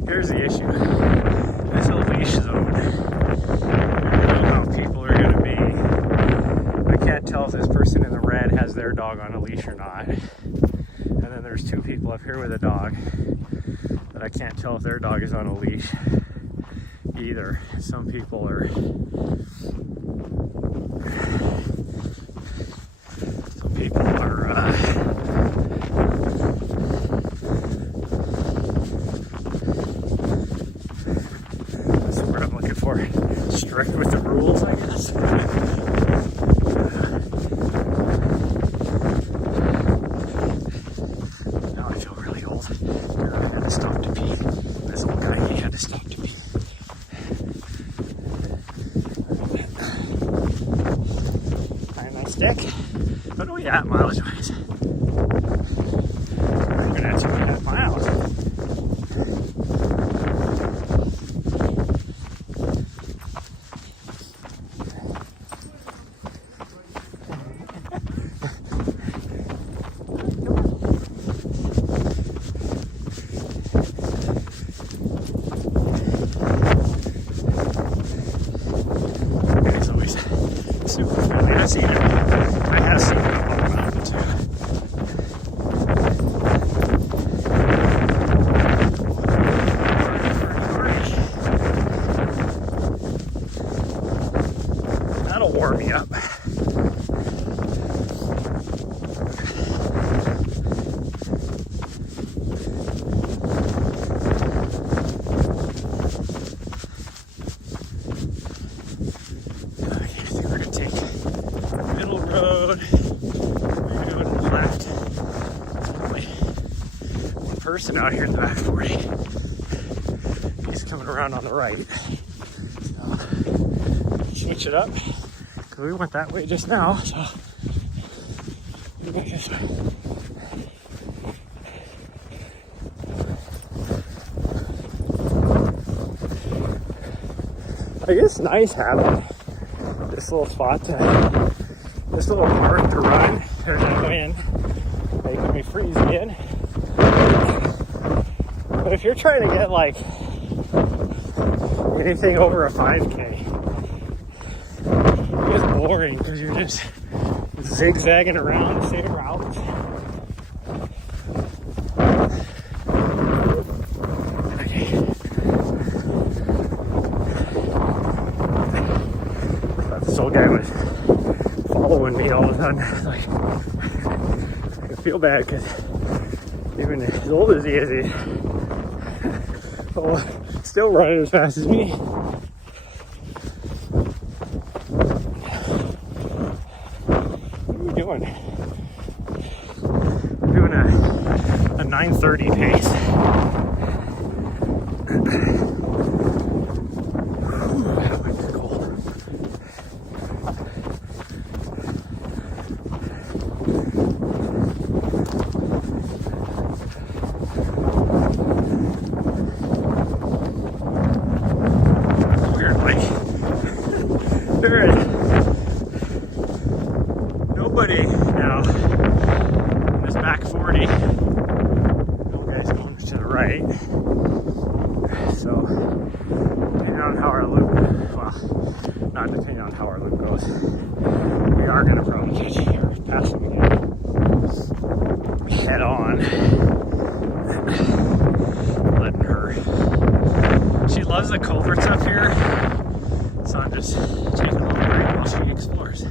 here's the issue. This little leash zone. I don't know dog on a leash or not. And then there's two people up here with a dog that I can't tell if their dog is on a leash either. Some people are that's the word I'm looking for. Strict with the rules, I guess. Now I feel really old. I had to stop to pee. This old guy, he had to stop to pee. Stick. What are we at mileage wise? We're gonna have 2.5 miles. It's always super friendly. I see it. I have seen it all around too. That'll warm me up. Okay, so we're gonna take Middle Road. We're going to the left. There's only one person out here in the back 40. He's coming around on the right. So, change it up. Because we went that way just now. So, we're going this way. I guess it's nice having this little spot to, this little park to run. There's that wind making me freeze again. But if you're trying to get like anything over a 5K, it's boring because you're just zigzagging around the same route. This old guy was following me all of a sudden. Like, I feel bad because even as old as he is, he's still running as fast as me. What are we doing? We're doing a 9:30 pace. There is nobody now in this back 40. No guys going to the right. So, depending on how our loop, well, not depending on how our loop goes, we are going to probably catch her, pass them again, head on, letting her. She loves the culverts up here. So I'm just taking a little break while she explores.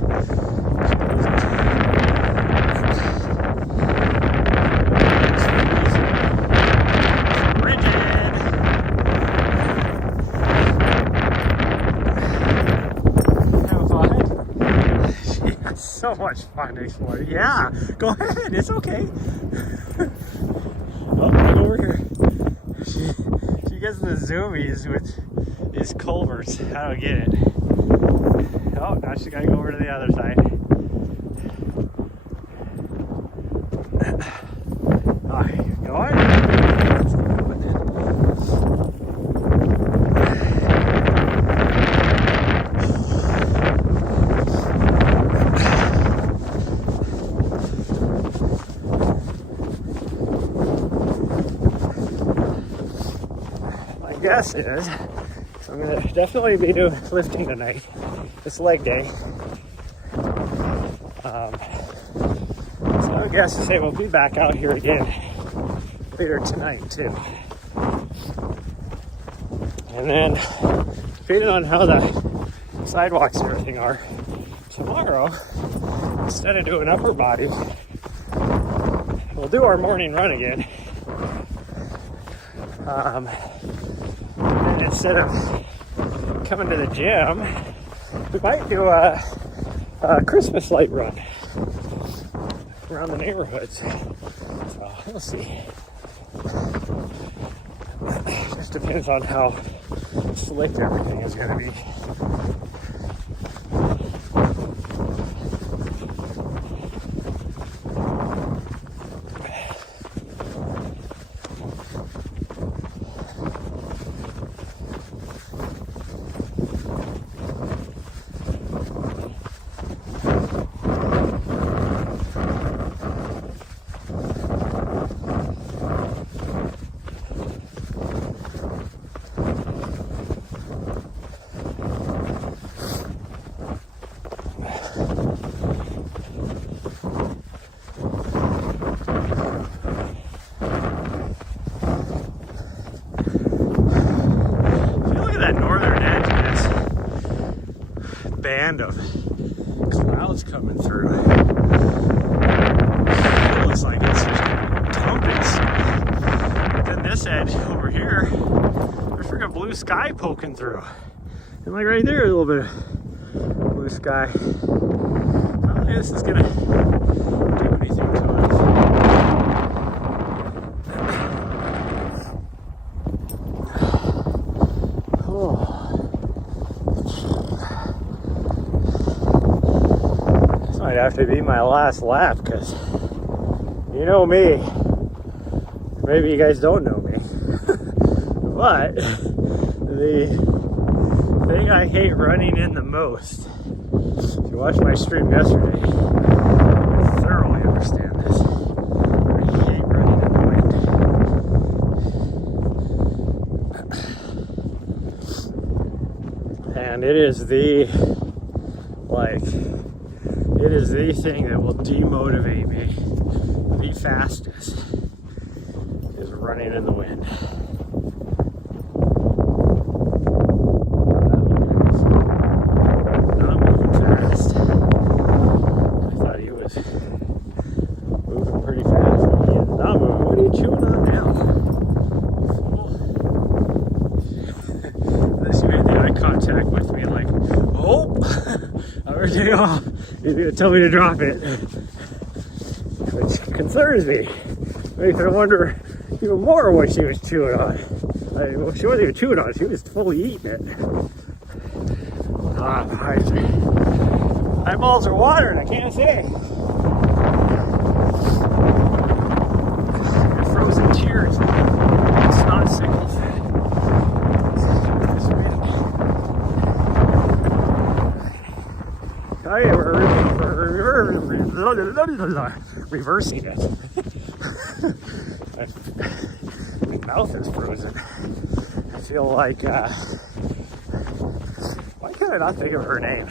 Rigid. Have fun? She has so much fun exploring. Yeah, go ahead. It's okay. Oh, right over here. She gets the zoomies with these culverts. I don't get it. Oh, now she gotta go over to the other side. Oh, go on. My guess is I'm gonna definitely be doing lifting tonight. It's leg day. guess to say we'll be back out here again later tonight too. And then, depending on how the sidewalks and everything are, tomorrow, instead of doing upper body, we'll do our morning run again. And instead of coming to the gym, we might do a Christmas light run around the neighborhoods. So we'll see. Just depends on how slick everything is going to be. Band of clouds coming through. It looks like it's dumping. But then this edge over here, there's freaking blue sky poking through. And like right there, a little bit of blue sky. I don't think this is gonna do anything to it. Oh. Might have to be my last lap, because you know me. Maybe you guys don't know me. But the thing I hate running in the most, if you watched my stream yesterday, you thoroughly understand this. I hate running in the wind. And it is the thing that will demotivate me the fastest, is running in the wind. Not moving fast. I thought he was moving pretty fast, but he is not moving. What are you chewing on now? Unless you made the eye contact with me, like, oh, everything off. He's gonna tell me to drop it, which concerns me. Makes me wonder even more what she was chewing on. Well, she wasn't even chewing on it, she was fully eating it. My eyeballs are watering, I can't say. Frozen tears, snot sickles. Oh yeah, we're reversing it. My mouth is frozen. I feel like, why can I not think of her name?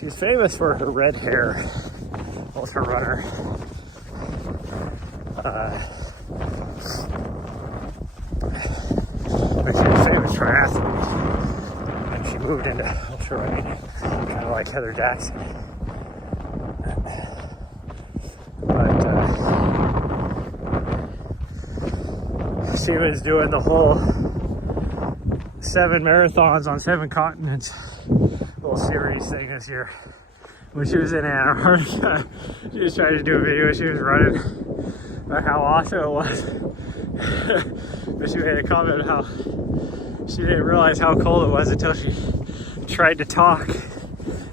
She's famous for her red hair, ultra runner. But she's a famous triathlete. And she moved into ultra running, kind of like Heather Jackson. She was doing the whole 7 marathons on 7 continents little series thing this year. When she was in Antarctica, she was trying to do a video. She was running about how awesome it was. But she made a comment how she didn't realize how cold it was until she tried to talk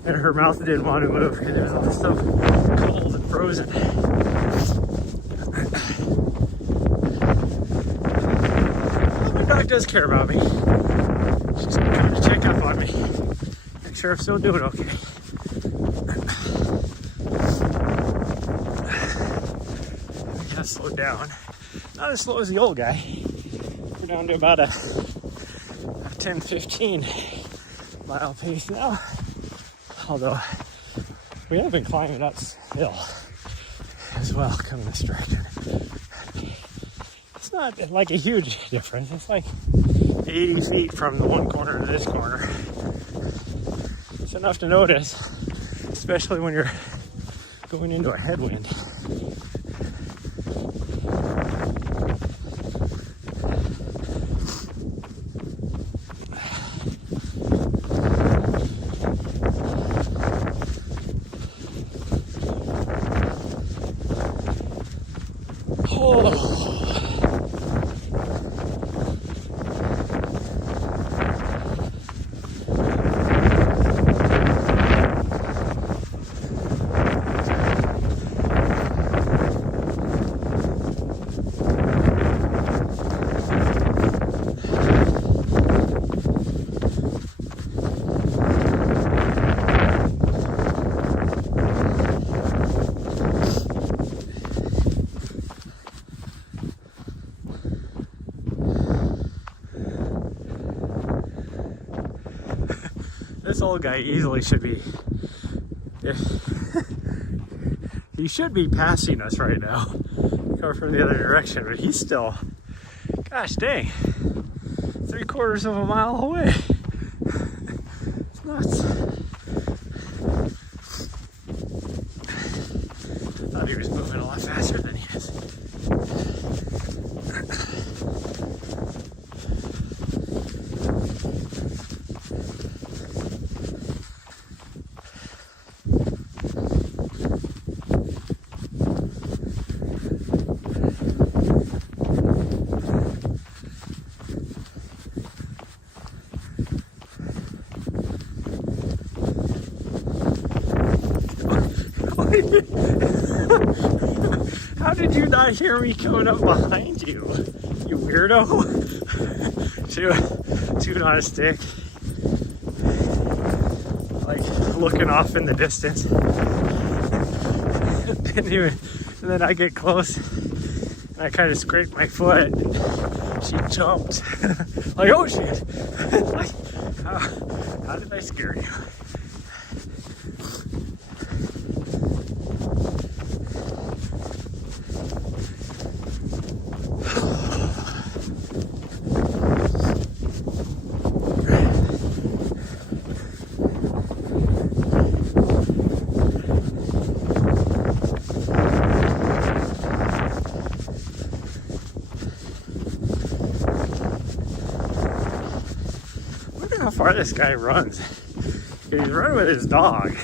and her mouth didn't want to move because it was all so cold and frozen. Dog does care about me. She's coming to check up on me. Make sure I'm still doing okay. I gotta slow down. Not as slow as the old guy. We're down to about a 10-15 mile pace now. Although we have been climbing uphill. It's as well come this direction. It's not like a huge difference. It's like 80 feet from the one corner to this corner. It's enough to notice, especially when you're going into a headwind. This old guy easily should be, he should be passing us right now, coming from the other direction, but he's still, gosh dang, 3/4 of a mile away. It's nuts. Thought he was moving a lot faster than he is. How did you not hear me coming up behind you, you weirdo? Chewing on a stick, like looking off in the distance. Didn't even, and then I get close and I kind of scraped my foot and she jumped. Like, oh shit. Like, how did I scare you? How far this guy runs. He's running with his dog.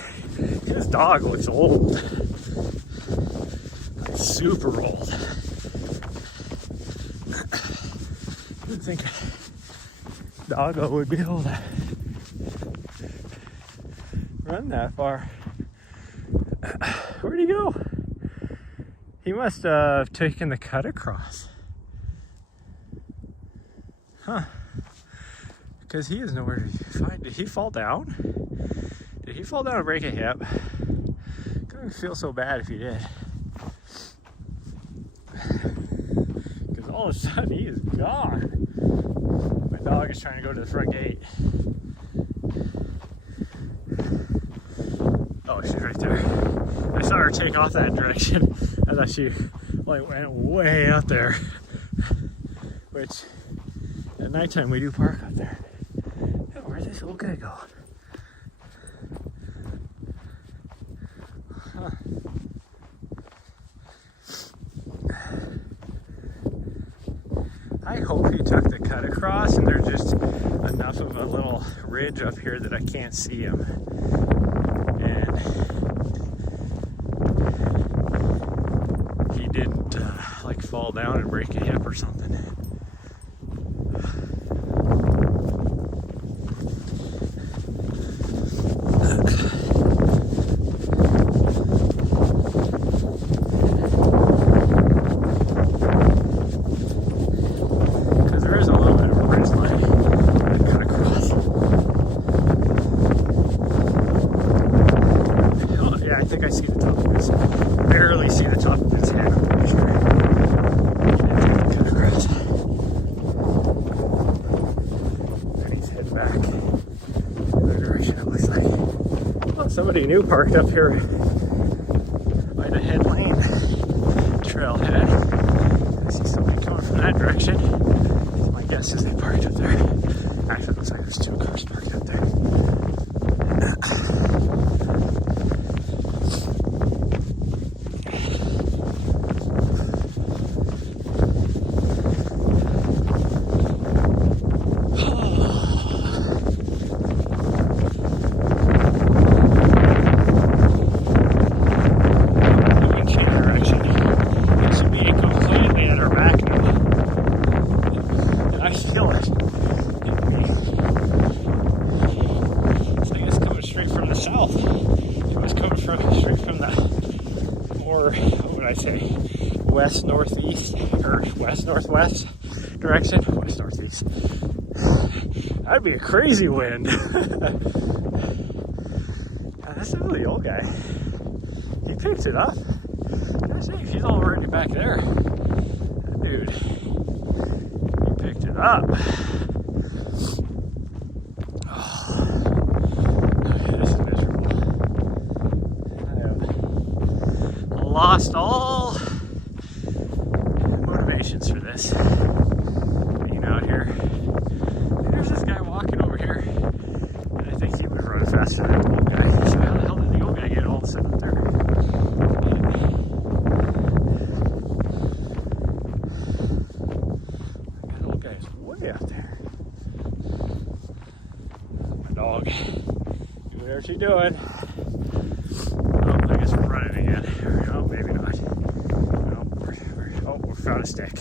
His dog looks old. Like super old. I didn't think doggo would be able to run that far. Where'd he go? He must have taken the cut across. Huh. Because he is nowhere to find. Did he fall down? Did he fall down and break a hip? Couldn't feel so bad if he did. Because all of a sudden he is gone. My dog is trying to go to the front gate. Oh, she's right there. I saw her take off that direction. I thought she like went way out there. Which at nighttime we do park up there. Where's this little guy go? Huh. I hope he took the cut across and there's just enough of a little ridge up here that I can't see him. And he didn't like fall down and break a hip or something. Somebody new parked up here by the head lane. west northeast or west northwest direction. West northeast. That'd be a crazy wind. That's the old guy. He picked it up. Gosh dang, she's already back there. That dude, he picked it up. Lost all motivations for this. Being out here. There's this guy walking over here. And I think he would run faster than the old guy. So how the hell did the old guy get all set up there? That old guy is way out there. My dog. Do whatever she's doing. I guess we're running again. Oh, maybe not. No, we found a stick.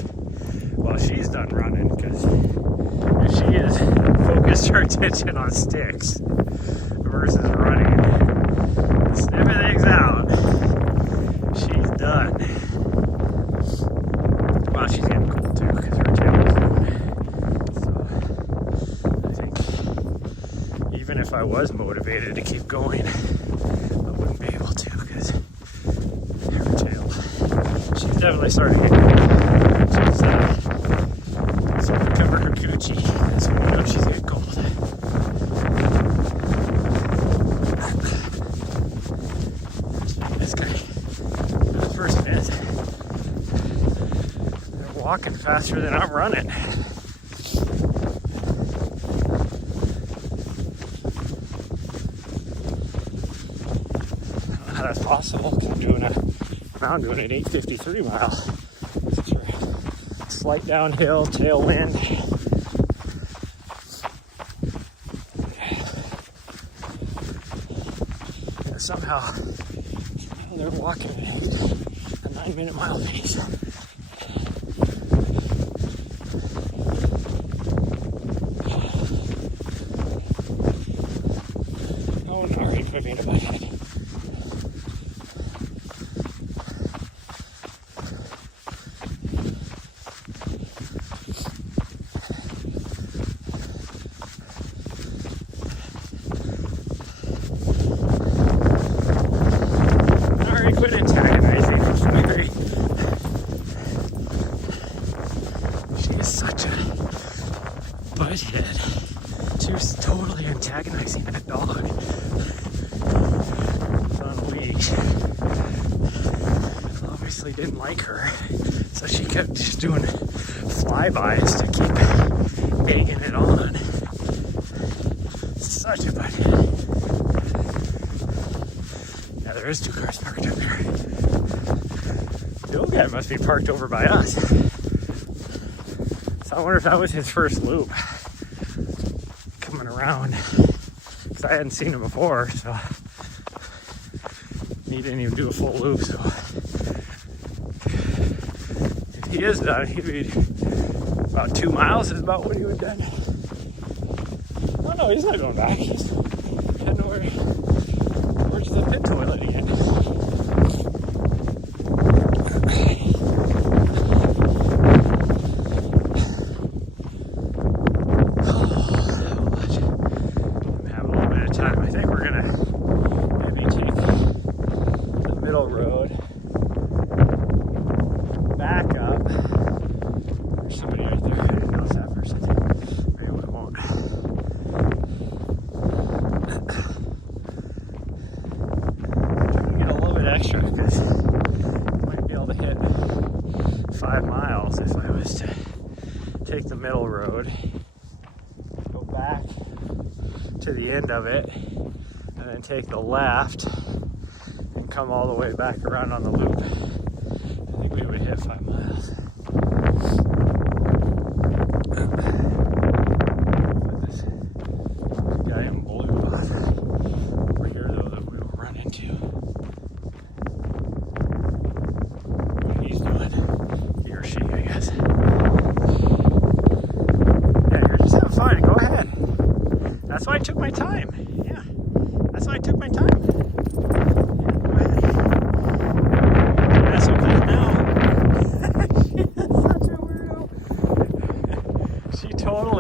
Well, she's done running because if she is focused her attention on sticks versus running, sniffing things out, she's done. Well, she's getting cold too because her tail is moving. So I think even if I was motivated to keep going, be able to because her tail, she's definitely starting to get cold. She's starting to cover her coochie. That's when you know she's getting cold. This guy, this person is. They're walking faster than I'm running. That's possible. I'm doing an 8:53 mile. Slight downhill, tailwind. And somehow they're walking at a 9-minute mile pace. Oh, no, already put me in a bucket. Quit antagonizing Mary. She is such a butthead. She was totally antagonizing that dog. It's on a leash. Obviously didn't like her, so she kept just doing flybys to keep egging it on. Such a butthead. Yeah, there is 2 cars parked up there. The old guy must be parked over by us. So I wonder if that was his first loop. Coming around. Because I hadn't seen him before, so he didn't even do a full loop, so if he is done, he'd be about 2 miles is about what he would have done. Oh no, he's not going back. He's heading over towards the pit toilet again. I'm having a little bit of time. I think we're gonna maybe take the middle road back up. There's somebody right there. I didn't notice that person. Maybe we won't. Extra because I might be able to hit 5 miles if I was to take the middle road, go back to the end of it, and then take the left and come all the way back around on the loop. I think we would hit 5 miles. This guy in blue over here though that we will run into. He or she, I guess. Yeah, you're just having fun. Go ahead. That's why I took my time. Yeah, that's why I took my time. Yeah, go ahead. Mess with that now.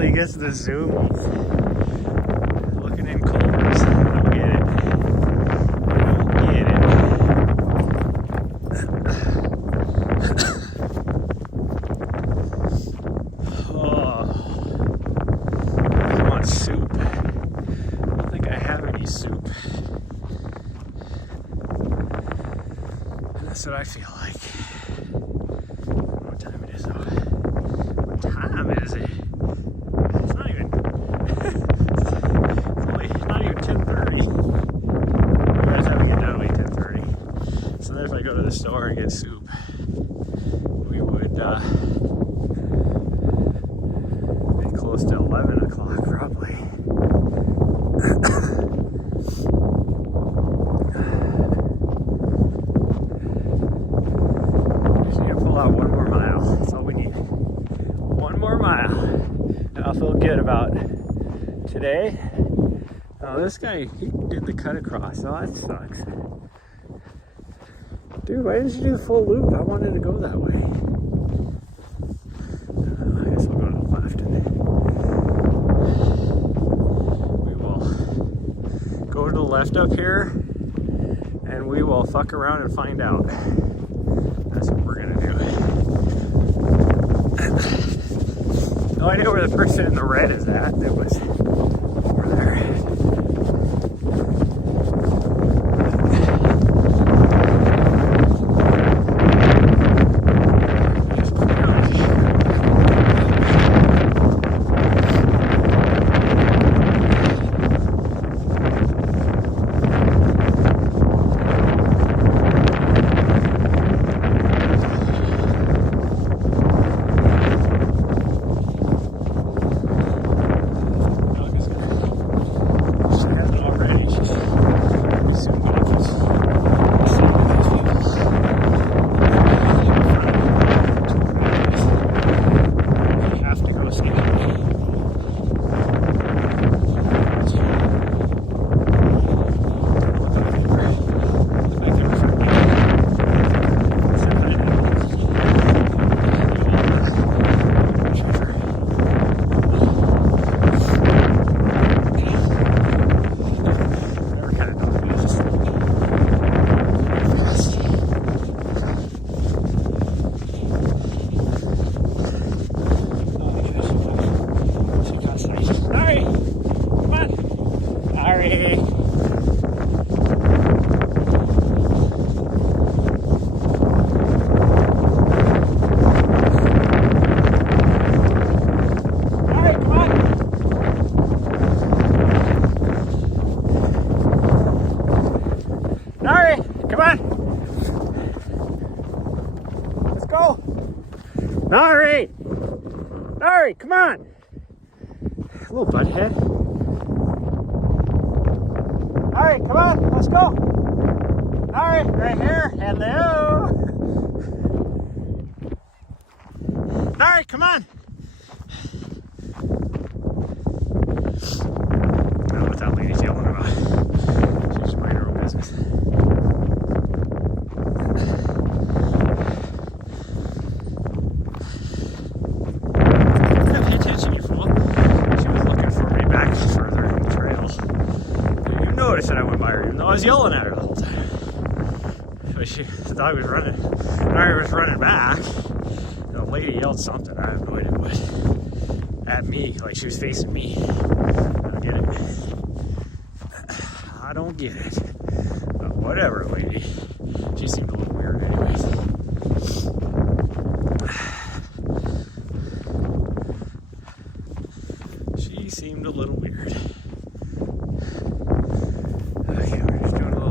he gets the zoom. Looking in Culver's. I don't get it. Oh, I want soup. I don't think I have any soup. That's what I feel like. I don't know what time it is though. What time is it? It's not even. It's only not even 10:30. You guys haven't get done at 10:30. So then if I go to the store and get soup, we would be close to 11 o'clock probably. Just need to pull out one more mile. That's all we need. One more mile. And I'll feel good about today. Oh, this guy, he did the cut across. Oh, that sucks. Dude, why didn't you do the full loop? I wanted to go that way. I guess I'll go to the left. We will go to the left up here, and we will fuck around and find out. That's what we're gonna do. No idea where the person in the red is at. It was over there. Nari! Nari, come on! Little butthead. Nari, come on, let's go! Nari, right here. Hello! Nari, come on! I don't know what that lady's yelling about. She's just minding her own business. That I went by her, even though I was yelling at her the whole time. But the dog was running. I was running back. The lady yelled something. I have no idea what. At me, like she was facing me. I don't get it. I don't get it. But whatever, lady. She seemed a little weird, anyways. She seemed a little weird.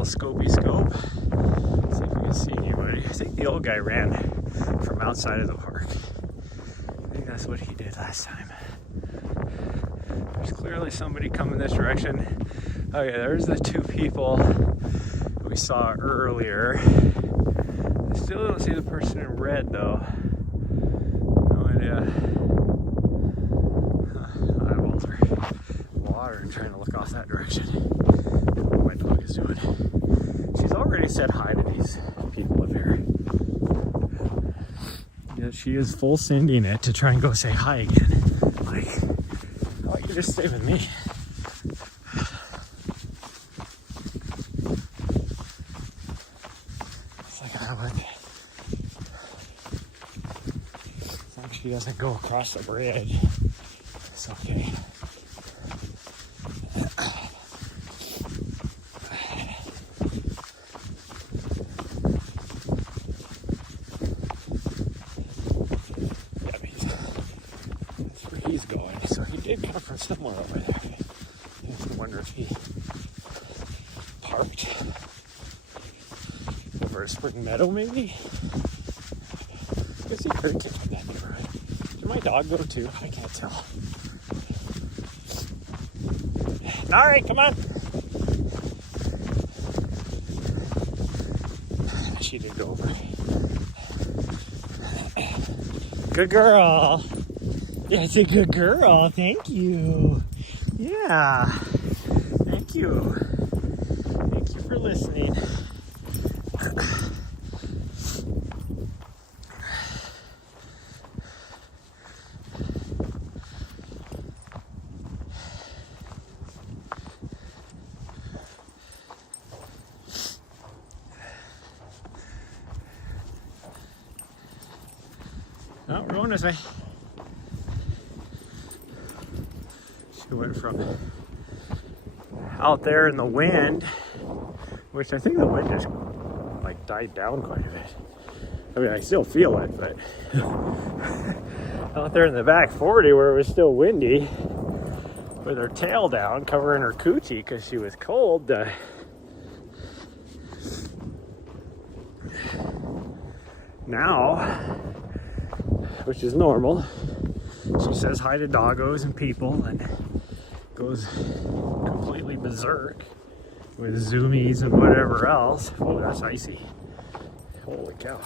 Scopey scope. See if we can see anybody. I think the old guy ran from outside of the park. I think that's what he did last time. There's clearly somebody coming this direction. Okay, there's the two people we saw earlier. I still don't see the person in red though. No idea. Eyeballs are water and trying to look off that direction. What my dog is doing. She's already said hi to these people up here. Yeah, she is full sending it to try and go say hi again. Like, just stay with me. It's like, as long as she doesn't go across the bridge, it's okay. He's going, so he did come from somewhere over there. I wonder if he parked over a Spring Meadow, maybe? I guess he could get from that neighborhood. Did my dog go too? I can't tell. All right, come on. She did go over. Good girl. That's a good girl. Thank you. Yeah. Thank you. Thank you for listening. Oh, we're going this way. She went from out there in the wind, which I think the wind just like died down quite a bit. I mean, I still feel it, but out there in the back 40 where it was still windy, with her tail down, covering her coochie because she was cold. Now, which is normal, she says hi to doggos and people and goes completely berserk with zoomies and whatever else. Oh, that's icy. Holy cow.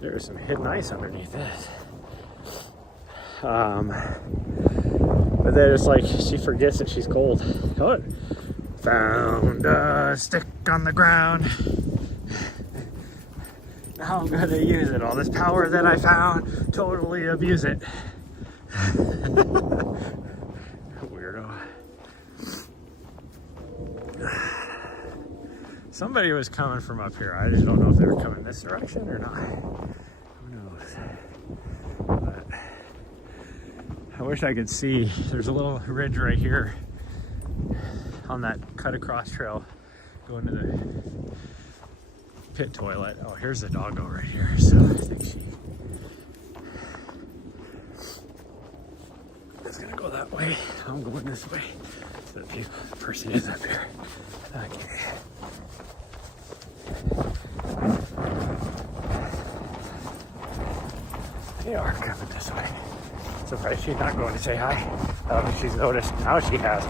There's some hidden ice underneath this. But then it's like she forgets that she's cold. Oh, found a stick on the ground. Now I'm gonna use it. All this power that I found, totally abuse it. Weirdo. Somebody was coming from up here. I just don't know if they were coming this direction or not. Who knows? But I wish I could see. There's a little ridge right here on that cut across trail going to the pit toilet. Oh, here's the doggo right here. So I think she is gonna go that way. I'm going this way. So the person is up here. Okay. They are coming this way. Surprised she's not going to say hi. I don't think she's noticed. Now she has.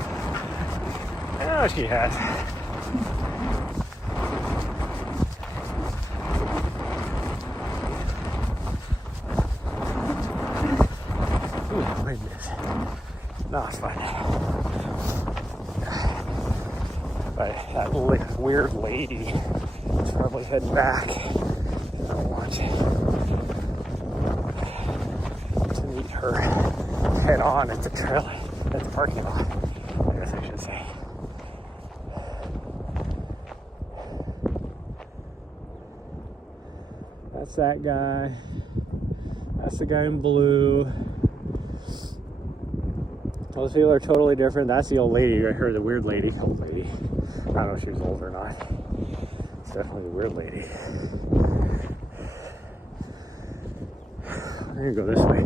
Now she has. No, it's fine. But that weird lady is probably heading back. I don't want to meet her head on at the trail, at the parking lot, I guess I should say. That's that guy. That's the guy in blue. Those people are totally different. That's the old lady right here, the weird lady. Old lady. I don't know if she was old or not. It's definitely the weird lady. I'm gonna go this way.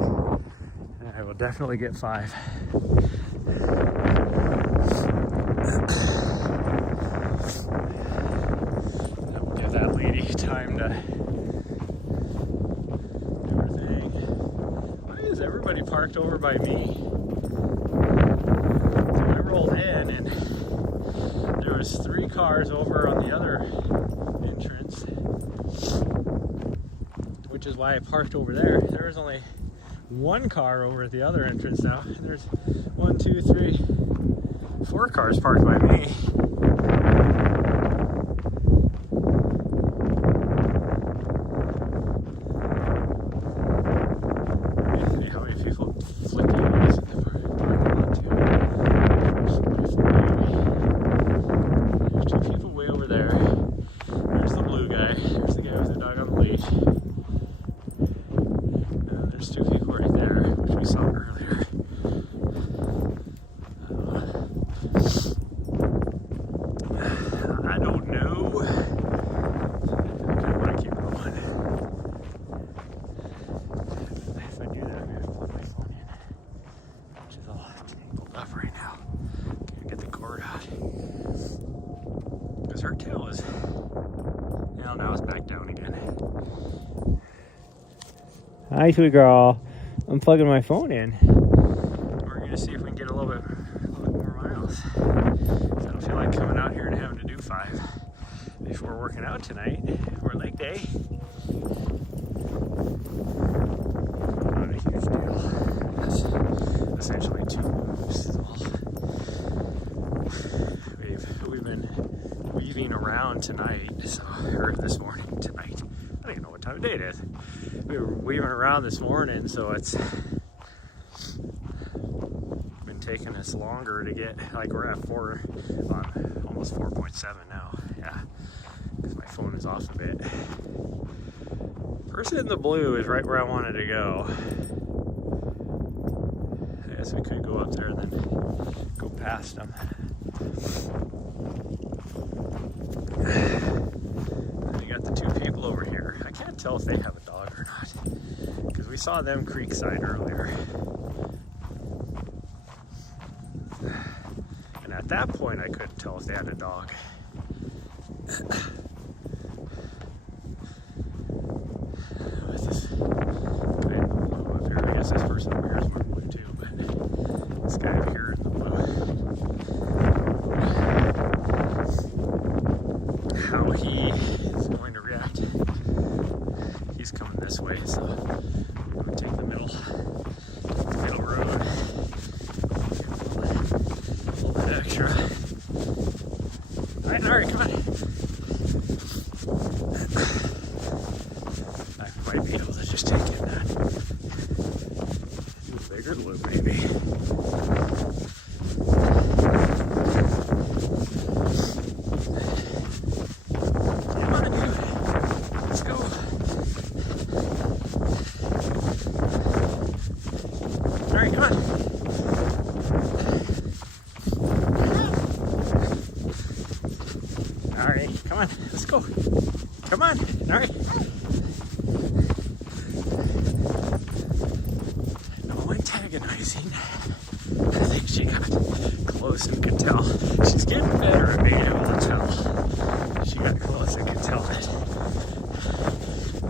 And I will definitely get 5. That will give that lady time to do her thing. Why is everybody parked over by me? Rolled in and there was 3 cars over on the other entrance, which is why I parked over there. There was only 1 car over at the other entrance now. And there's 1, 2, 3, 4 cars parked by me. How many people flicking these in the parking lot too? There's 2 people right there, which we saw earlier. I don't know. I kind of want to keep going. If I do that, I'm going to plug my phone in, which is all tangled up right now. Can't get the cord out. Because her tail is, now it's back down again. Hi, sweet girl. I'm plugging my phone in. We're going to see if we can get a little bit more miles. I don't feel like coming out here and having to do 5 before working out tonight or leg day. Not a huge deal. That's essentially 2 moves. We've been weaving around tonight, or this morning, tonight. I don't even know what time of day it is. We were weaving around this morning, so it's been taking us longer to get, like we're at almost 4.7 now. Yeah, because my phone is off a bit. First in the blue is right where I wanted to go. I guess we could go up there and then go past them. And you got the 2 people over here. I can't tell if they have a dog or not, because we saw them creekside earlier. And at that point, I couldn't tell if they had a dog. With this guy up here, I guess this person over here is my blue too, but this guy up here in the blue. How he is going to react. He's coming this way, so I'm going to take the middle road. A little bit extra. Alright, come on. I might be able to just take in that. Do a bigger loop, maybe. Let's go. Come on. All right. No antagonizing. I think she got close and could tell. She's getting better at being able to tell. She got close and could tell that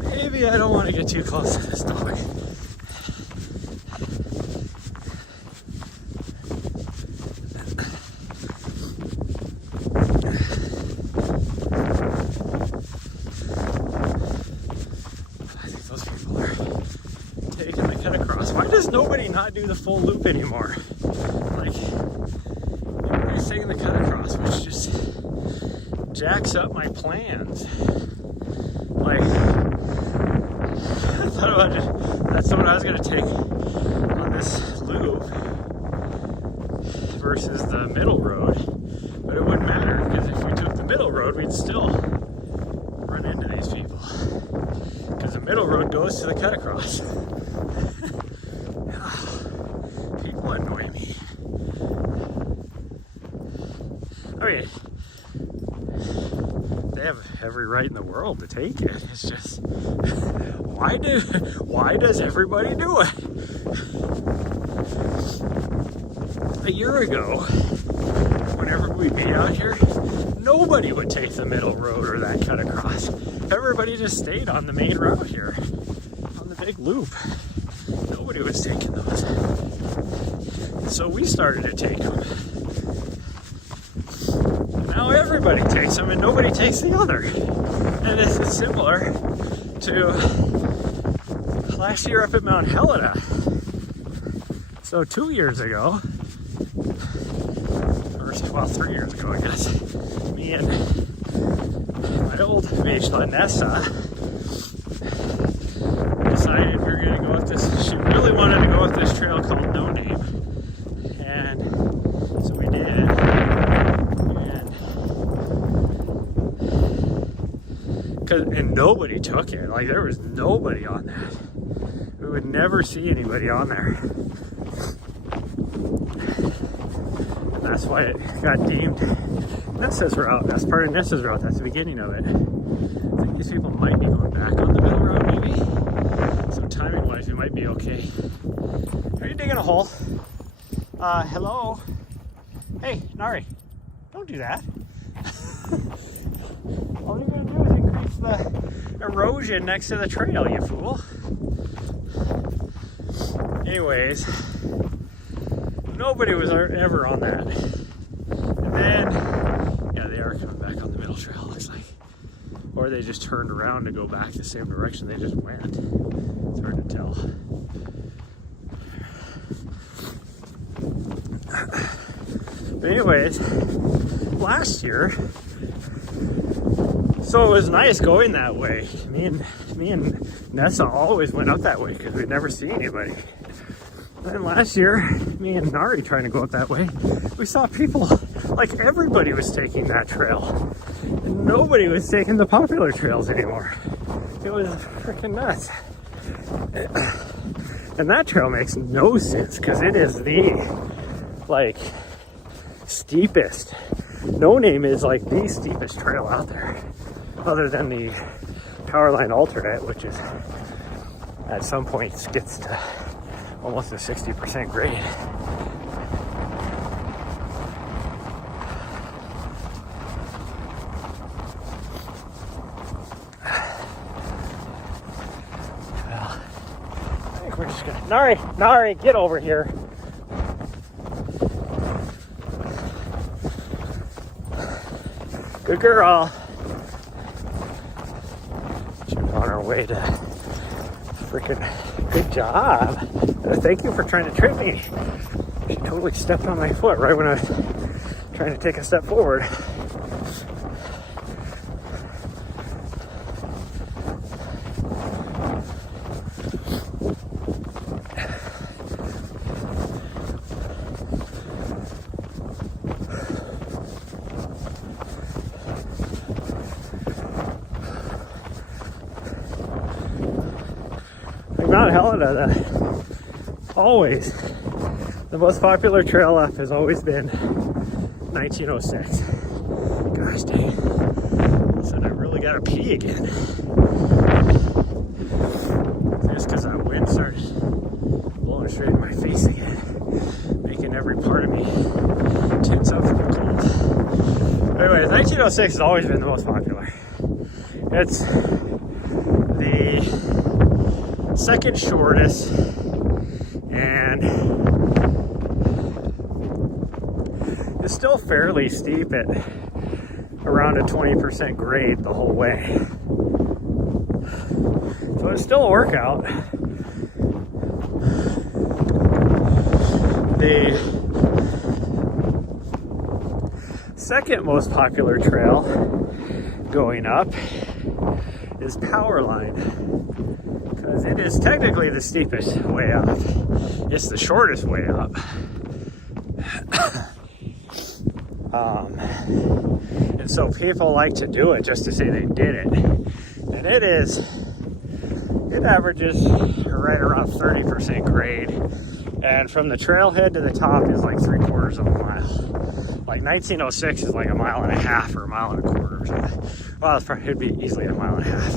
maybe I don't want to get too close to this dog. Why does nobody not do the full loop anymore? Like, everybody's taking the cut across, which just jacks up my plans. Like, I thought about it, that's what I was going to take on this loop versus the middle road, but it wouldn't matter, because if we took the middle road, we'd still run into these people, because the middle road goes to the cut across. People annoy me. I mean, they have every right in the world to take it. It's just, why does everybody do it? A year ago, whenever we'd be out here, nobody would take the middle road or that cut across. Everybody just stayed on the main route here, on the big loop. Nobody was taking those. So we started to take them. Now everybody takes them and nobody takes the other. And this is similar to last year up at Mount Helena. So 2 years ago, or well, 3 years ago, I guess, me and my old mage, Nessa, decided we were going to go up this, she really wanted to go up this trail called No Name. And so we did. And nobody took it. Like, there was nobody on that. would never see anybody on there. That's why it got deemed Nessa's route. That's part of Nessa's route. That's the beginning of it. I think these people might be going back on the middle road, maybe. So timing wise, we might be okay. Are you digging a hole? Hello? Hey, Nari, don't do that. All you're gonna do is increase the erosion next to the trail, you fool. Anyways, nobody was ever on that. And then, yeah, they are coming back on the middle trail, looks like. Or they just turned around to go back the same direction they just went. It's hard to tell. But anyways, last year, so it was nice going that way. Me and Nessa always went up that way because we'd never see anybody. Then last year, me and Nari trying to go up that way, we saw people, like everybody was taking that trail. And nobody was taking the popular trails anymore. It was freaking nuts. And that trail makes no sense because it is the, like, steepest. No Name is like the steepest trail out there, other than the Powerline alternate, which is at some points gets to almost a 60% grade. Well, I think we're just gonna Nari, get over here. Good girl. She's on our way to freaking good job. Thank you for trying to trip me. She totally stepped on my foot right when I was trying to take a step forward. Mount Helena, always, the most popular trail up has always been 1906. Gosh dang, so I really gotta pee again. Just because that wind started blowing straight in my face again, making every part of me tense up from the cold. Anyways, 1906 has always been the most popular. It's the second shortest, and it's still fairly steep at around a 20% grade the whole way. So it's still a workout. The second most popular trail going up is Powerline. Because it is technically the steepest way up. It's the shortest way up. And so people like to do it just to say they did it. And it averages right around 30% grade. And from the trailhead to the top is like 3/4 of a mile. Like 1906 is like a mile and a half or a mile and a quarter or something. Well, it'd be easily a mile and a half.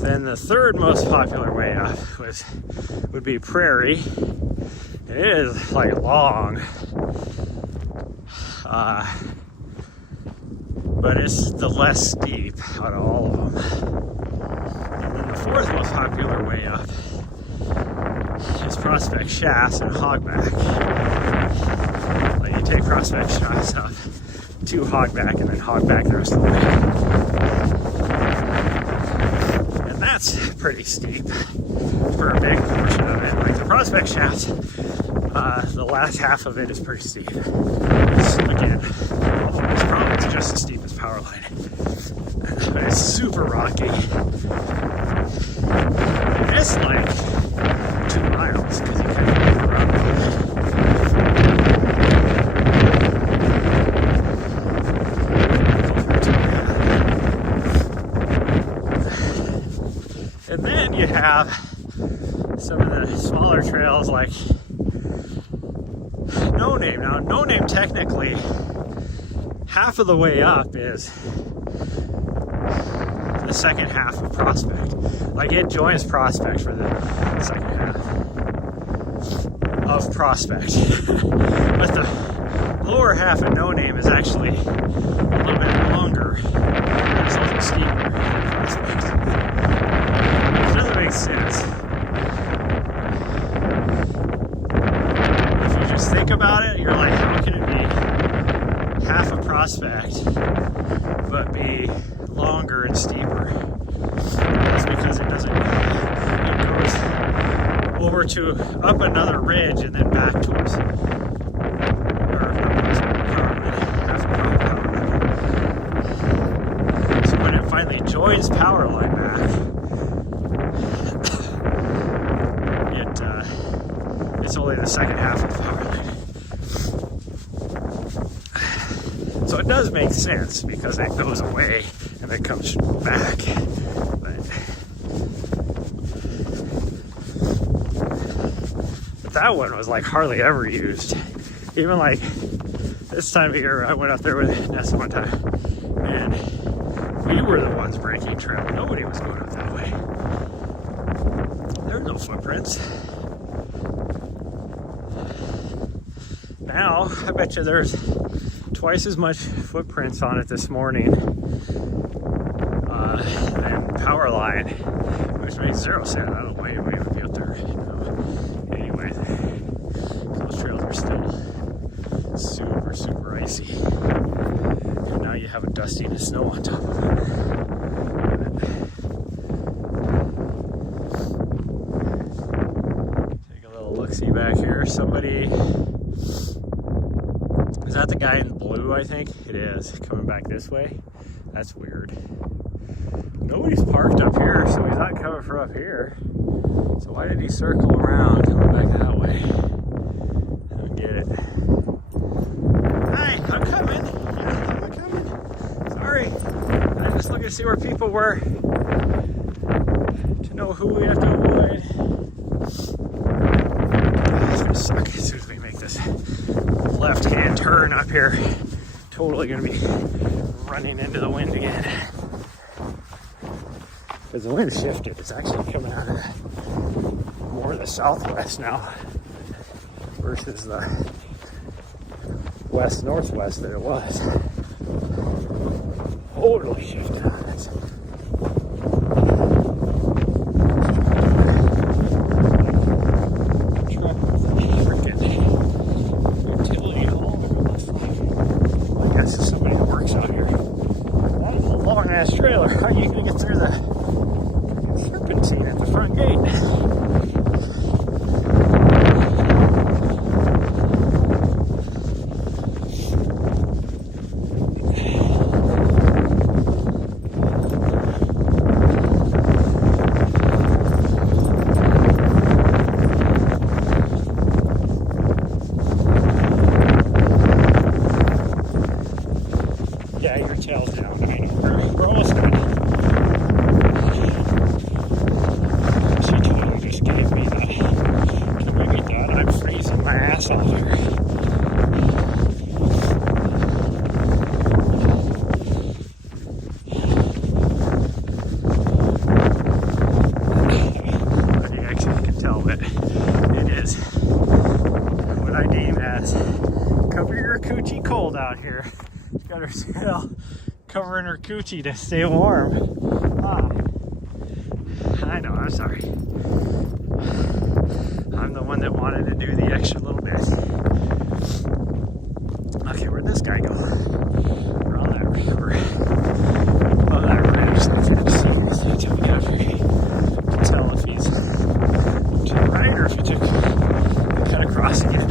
Then the third most popular way up would be Prairie. It is like long, but it's the less steep out of all of them. And then the fourth most popular way up is Prospect Shafts and Hogback. Like you take Prospect Shafts up to Hogback and then Hogback the rest of the way. That's pretty steep for a big portion of it. Like the Prospect Shaft, the last half of it is pretty steep. It's, again, it's just as steep as Powerline. But it's super rocky. It's like 2 miles because you kind of move around. And then you have some of the smaller trails like No Name. Now, No Name technically, half of the way up is the second half of Prospect. Like it joins Prospect for the second half of Prospect. But the lower half of No Name is actually a little bit longer. It's a little steeper than Prospect. Which doesn't make sense. If you just think about it, you're like, how can it be half a Prospect but be longer and steeper? That's because it goes over to up another ridge and then back towards so when it finally joins Powerline back, it's only the second half of Powerline. So it does make sense because it goes away and then comes back. But that one was like hardly ever used. Even like this time of year, I went up there with Nessa one time and we were the ones breaking trail. Nobody was going up that way. There were no footprints. Now, I bet you there's twice as much footprints on it this morning than Powerline, which makes zero sense. I don't know why anybody would be up there. Anyway, those trails are still super, super icy. And now you have a dusting of snow on top of it. Take a little look-see back here. Somebody... Is that the guy in blue, I think? It is. Coming back this way? That's weird. Nobody's parked up here, so he's not coming from up here. So why did he circle around coming back that way? I don't get it. Hi, I'm coming. Yeah, I'm coming. Sorry. I'm just looking to see where people were. To know who we have to avoid. It's gonna suck as soon as we make this left-hand turn up here. Totally gonna be running into the wind again. Because the wind shifted. It's actually coming out of more of the southwest now versus the west-northwest that it was. Totally shifted on it. Trailer. How are you going to get through the serpentine at the front gate? Yeah, your tail's down. I mean, we're almost done. She totally just gave me that. Can we be done? I'm freezing my ass off here. You actually can tell that it is what I deem as cover your coochie cold out here. She's got her tail covering her coochie to stay warm. I know, I'm sorry. I'm the one that wanted to do the extra little bit. Okay, where'd this guy go? We're on that river. Oh, that ridge. I can't see anything until we get up here. You can tell if he's to the right or if he took cut across again.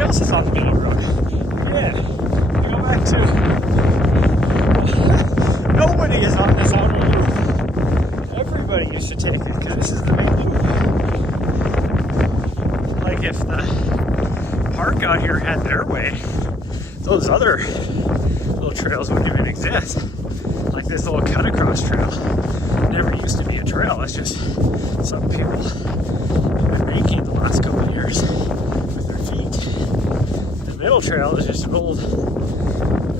Everybody else is on the main road. Yeah. We go back to... Nobody is on this auto loop. Everybody used to take it because this is the main loop. Like if the park out here had their way, those other little trails wouldn't even exist. Like this little cut across trail. It never used to be a trail. It's just some people have been making the last couple of years with their feet. The middle trail is just an old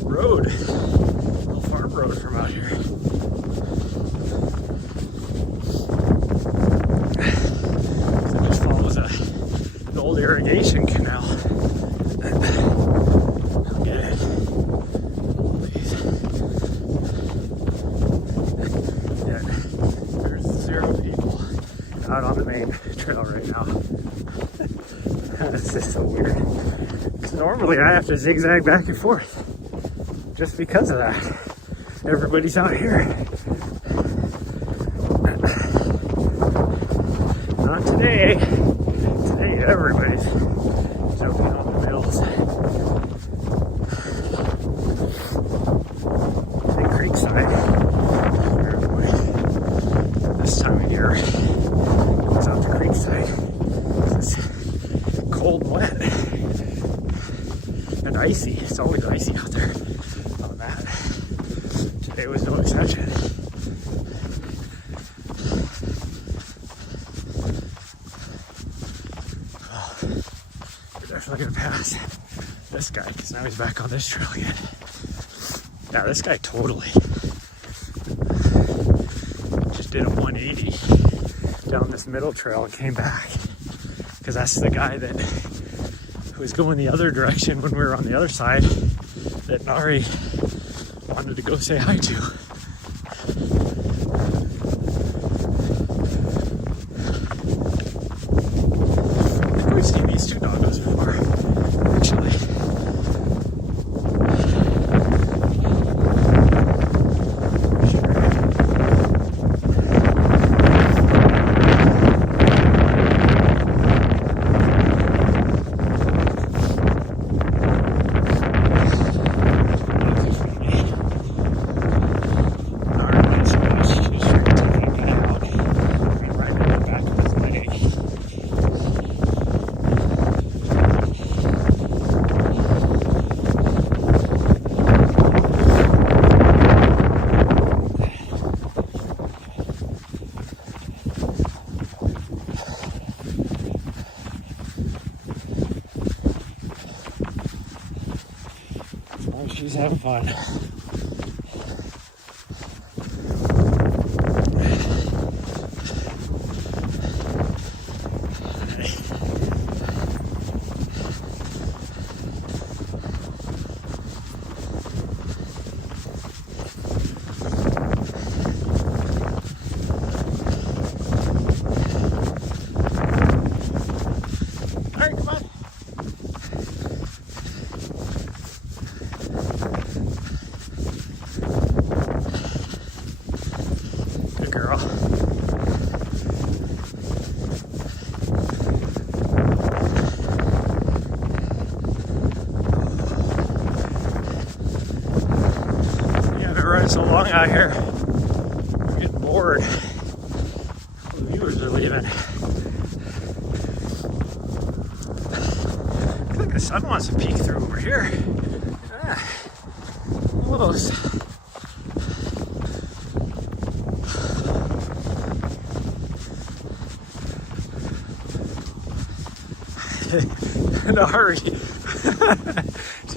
road, little farm road from out here. So it just follows an old irrigation canal. Look at it. Yeah, there's 0 people out on the main trail right now. This is so weird. Because normally I have to zigzag back and forth just because of that. Everybody's out here. Not today. Today everybody's jumping on the hills. The Creekside. Everybody, this time of year, goes out to Creekside. It's cold and wet. And icy. It's always icy out there on that. Today was no exception. Oh, we're definitely gonna pass this guy because now he's back on this trail again. Yeah, this guy totally just did a 180 down this middle trail and came back because that's the guy that was going the other direction when we were on the other side that Nari wanted to go say hi to. I think we've seen these two doggos before, actually. She's having fun. All right, come on. Girl. Yeah, been running so long out here. I'm getting bored. All the viewers are leaving. Looks like the sun wants to peek through over here. Ah, almost. Nari, she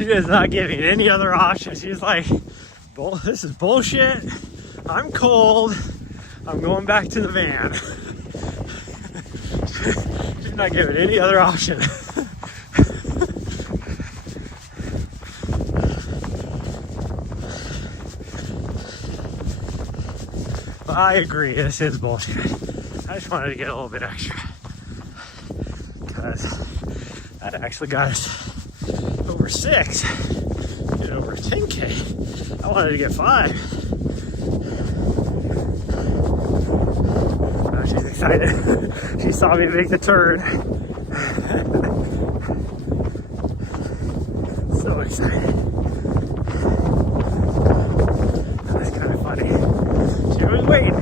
is not giving any other option. She's like, this is bullshit. I'm cold. I'm going back to the van. She's not giving any other option. But I agree, this is bullshit. I just wanted to get a little bit extra. Because that actually got us over 6 and over 10K. I wanted to get 5. Now she's excited. She saw me make the turn. excited. That was kind of funny. She was waiting.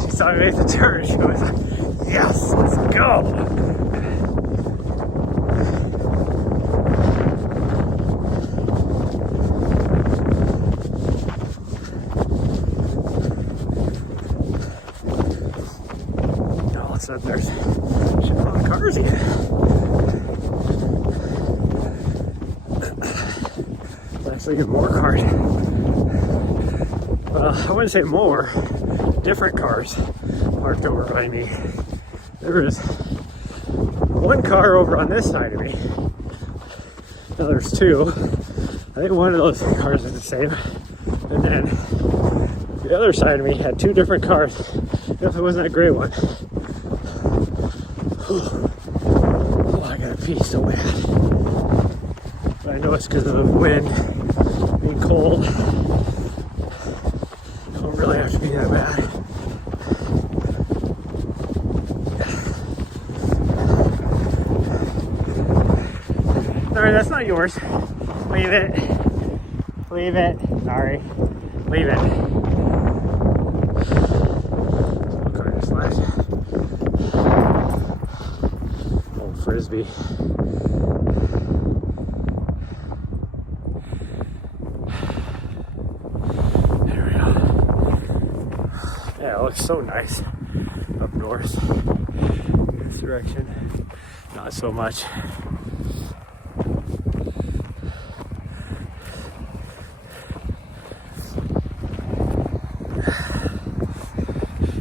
She saw me make the turn. She was like, yes, let's go. All of a sudden there's shitload of cars again. Actually, get more cars. Well, I wouldn't say more. Different cars parked over by me. There was one car over on this side of me. Now there's two. I think one of those cars is the same. And then the other side of me had two different cars. If it wasn't that gray one. Oh, I gotta pee so bad. But I know it's because of the wind being cold. Don't really have to be that bad. Sorry, that's not yours. Leave it. Leave it. Sorry. Leave it. What car just left? Old Frisbee. There we go. Yeah, it looks so nice up north. In this direction. Not so much.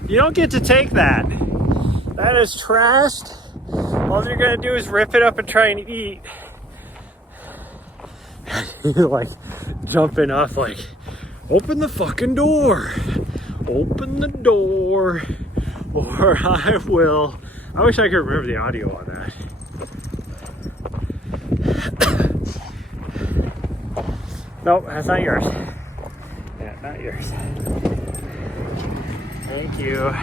You don't get to take that. That is trashed. All you're gonna do is rip it up and try and eat. You're like jumping off like, open the fucking door. Open the door or I will. I wish I could remember the audio on that. Nope, that's not yours. Yeah, not yours. Thank you.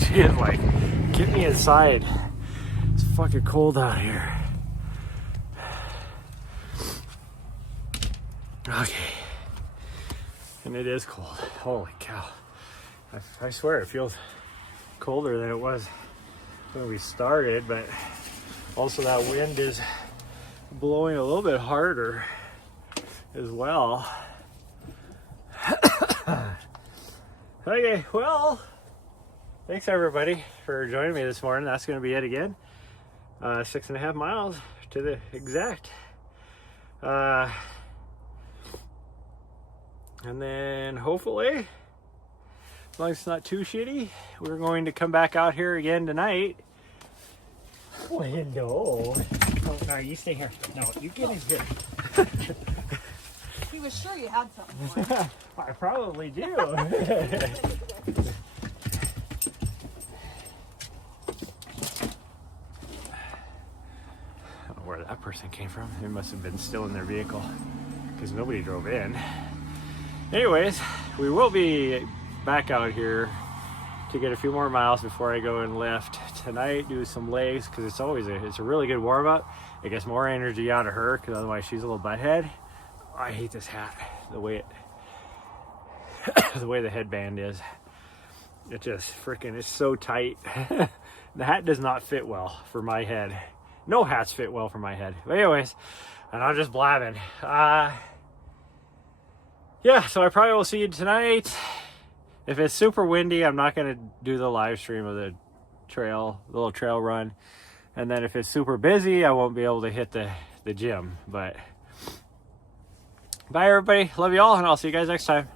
She is like, get me inside. It's fucking cold out here. Okay. And it is cold. Holy cow. I swear it feels colder than it was when we started, but also that wind is blowing a little bit harder as well. Okay, well, thanks everybody for joining me this morning. That's going to be it again. 6.5 miles to the exact. And then hopefully, as long as it's not too shitty, we're going to come back out here again tonight. Window. Oh, no, you stay here. No, you get in here. He was sure you had something for him. I probably do. I don't know where that person came from. They must have been still in their vehicle because nobody drove in. Anyways, we will be back out here to get a few more miles before I go and lift tonight, do some legs, because it's a really good warm up. It gets more energy out of her because otherwise she's a little butthead. I hate this hat, the way the headband is. It just freaking is so tight. The hat does not fit well for my head. No hats fit well for my head. But anyways, and I'm just blabbing. Yeah, so I probably will see you tonight. If it's super windy, I'm not going to do the live stream of the little trail run. And then if it's super busy, I won't be able to hit the gym. But bye everybody. Love you all, and I'll see you guys next time.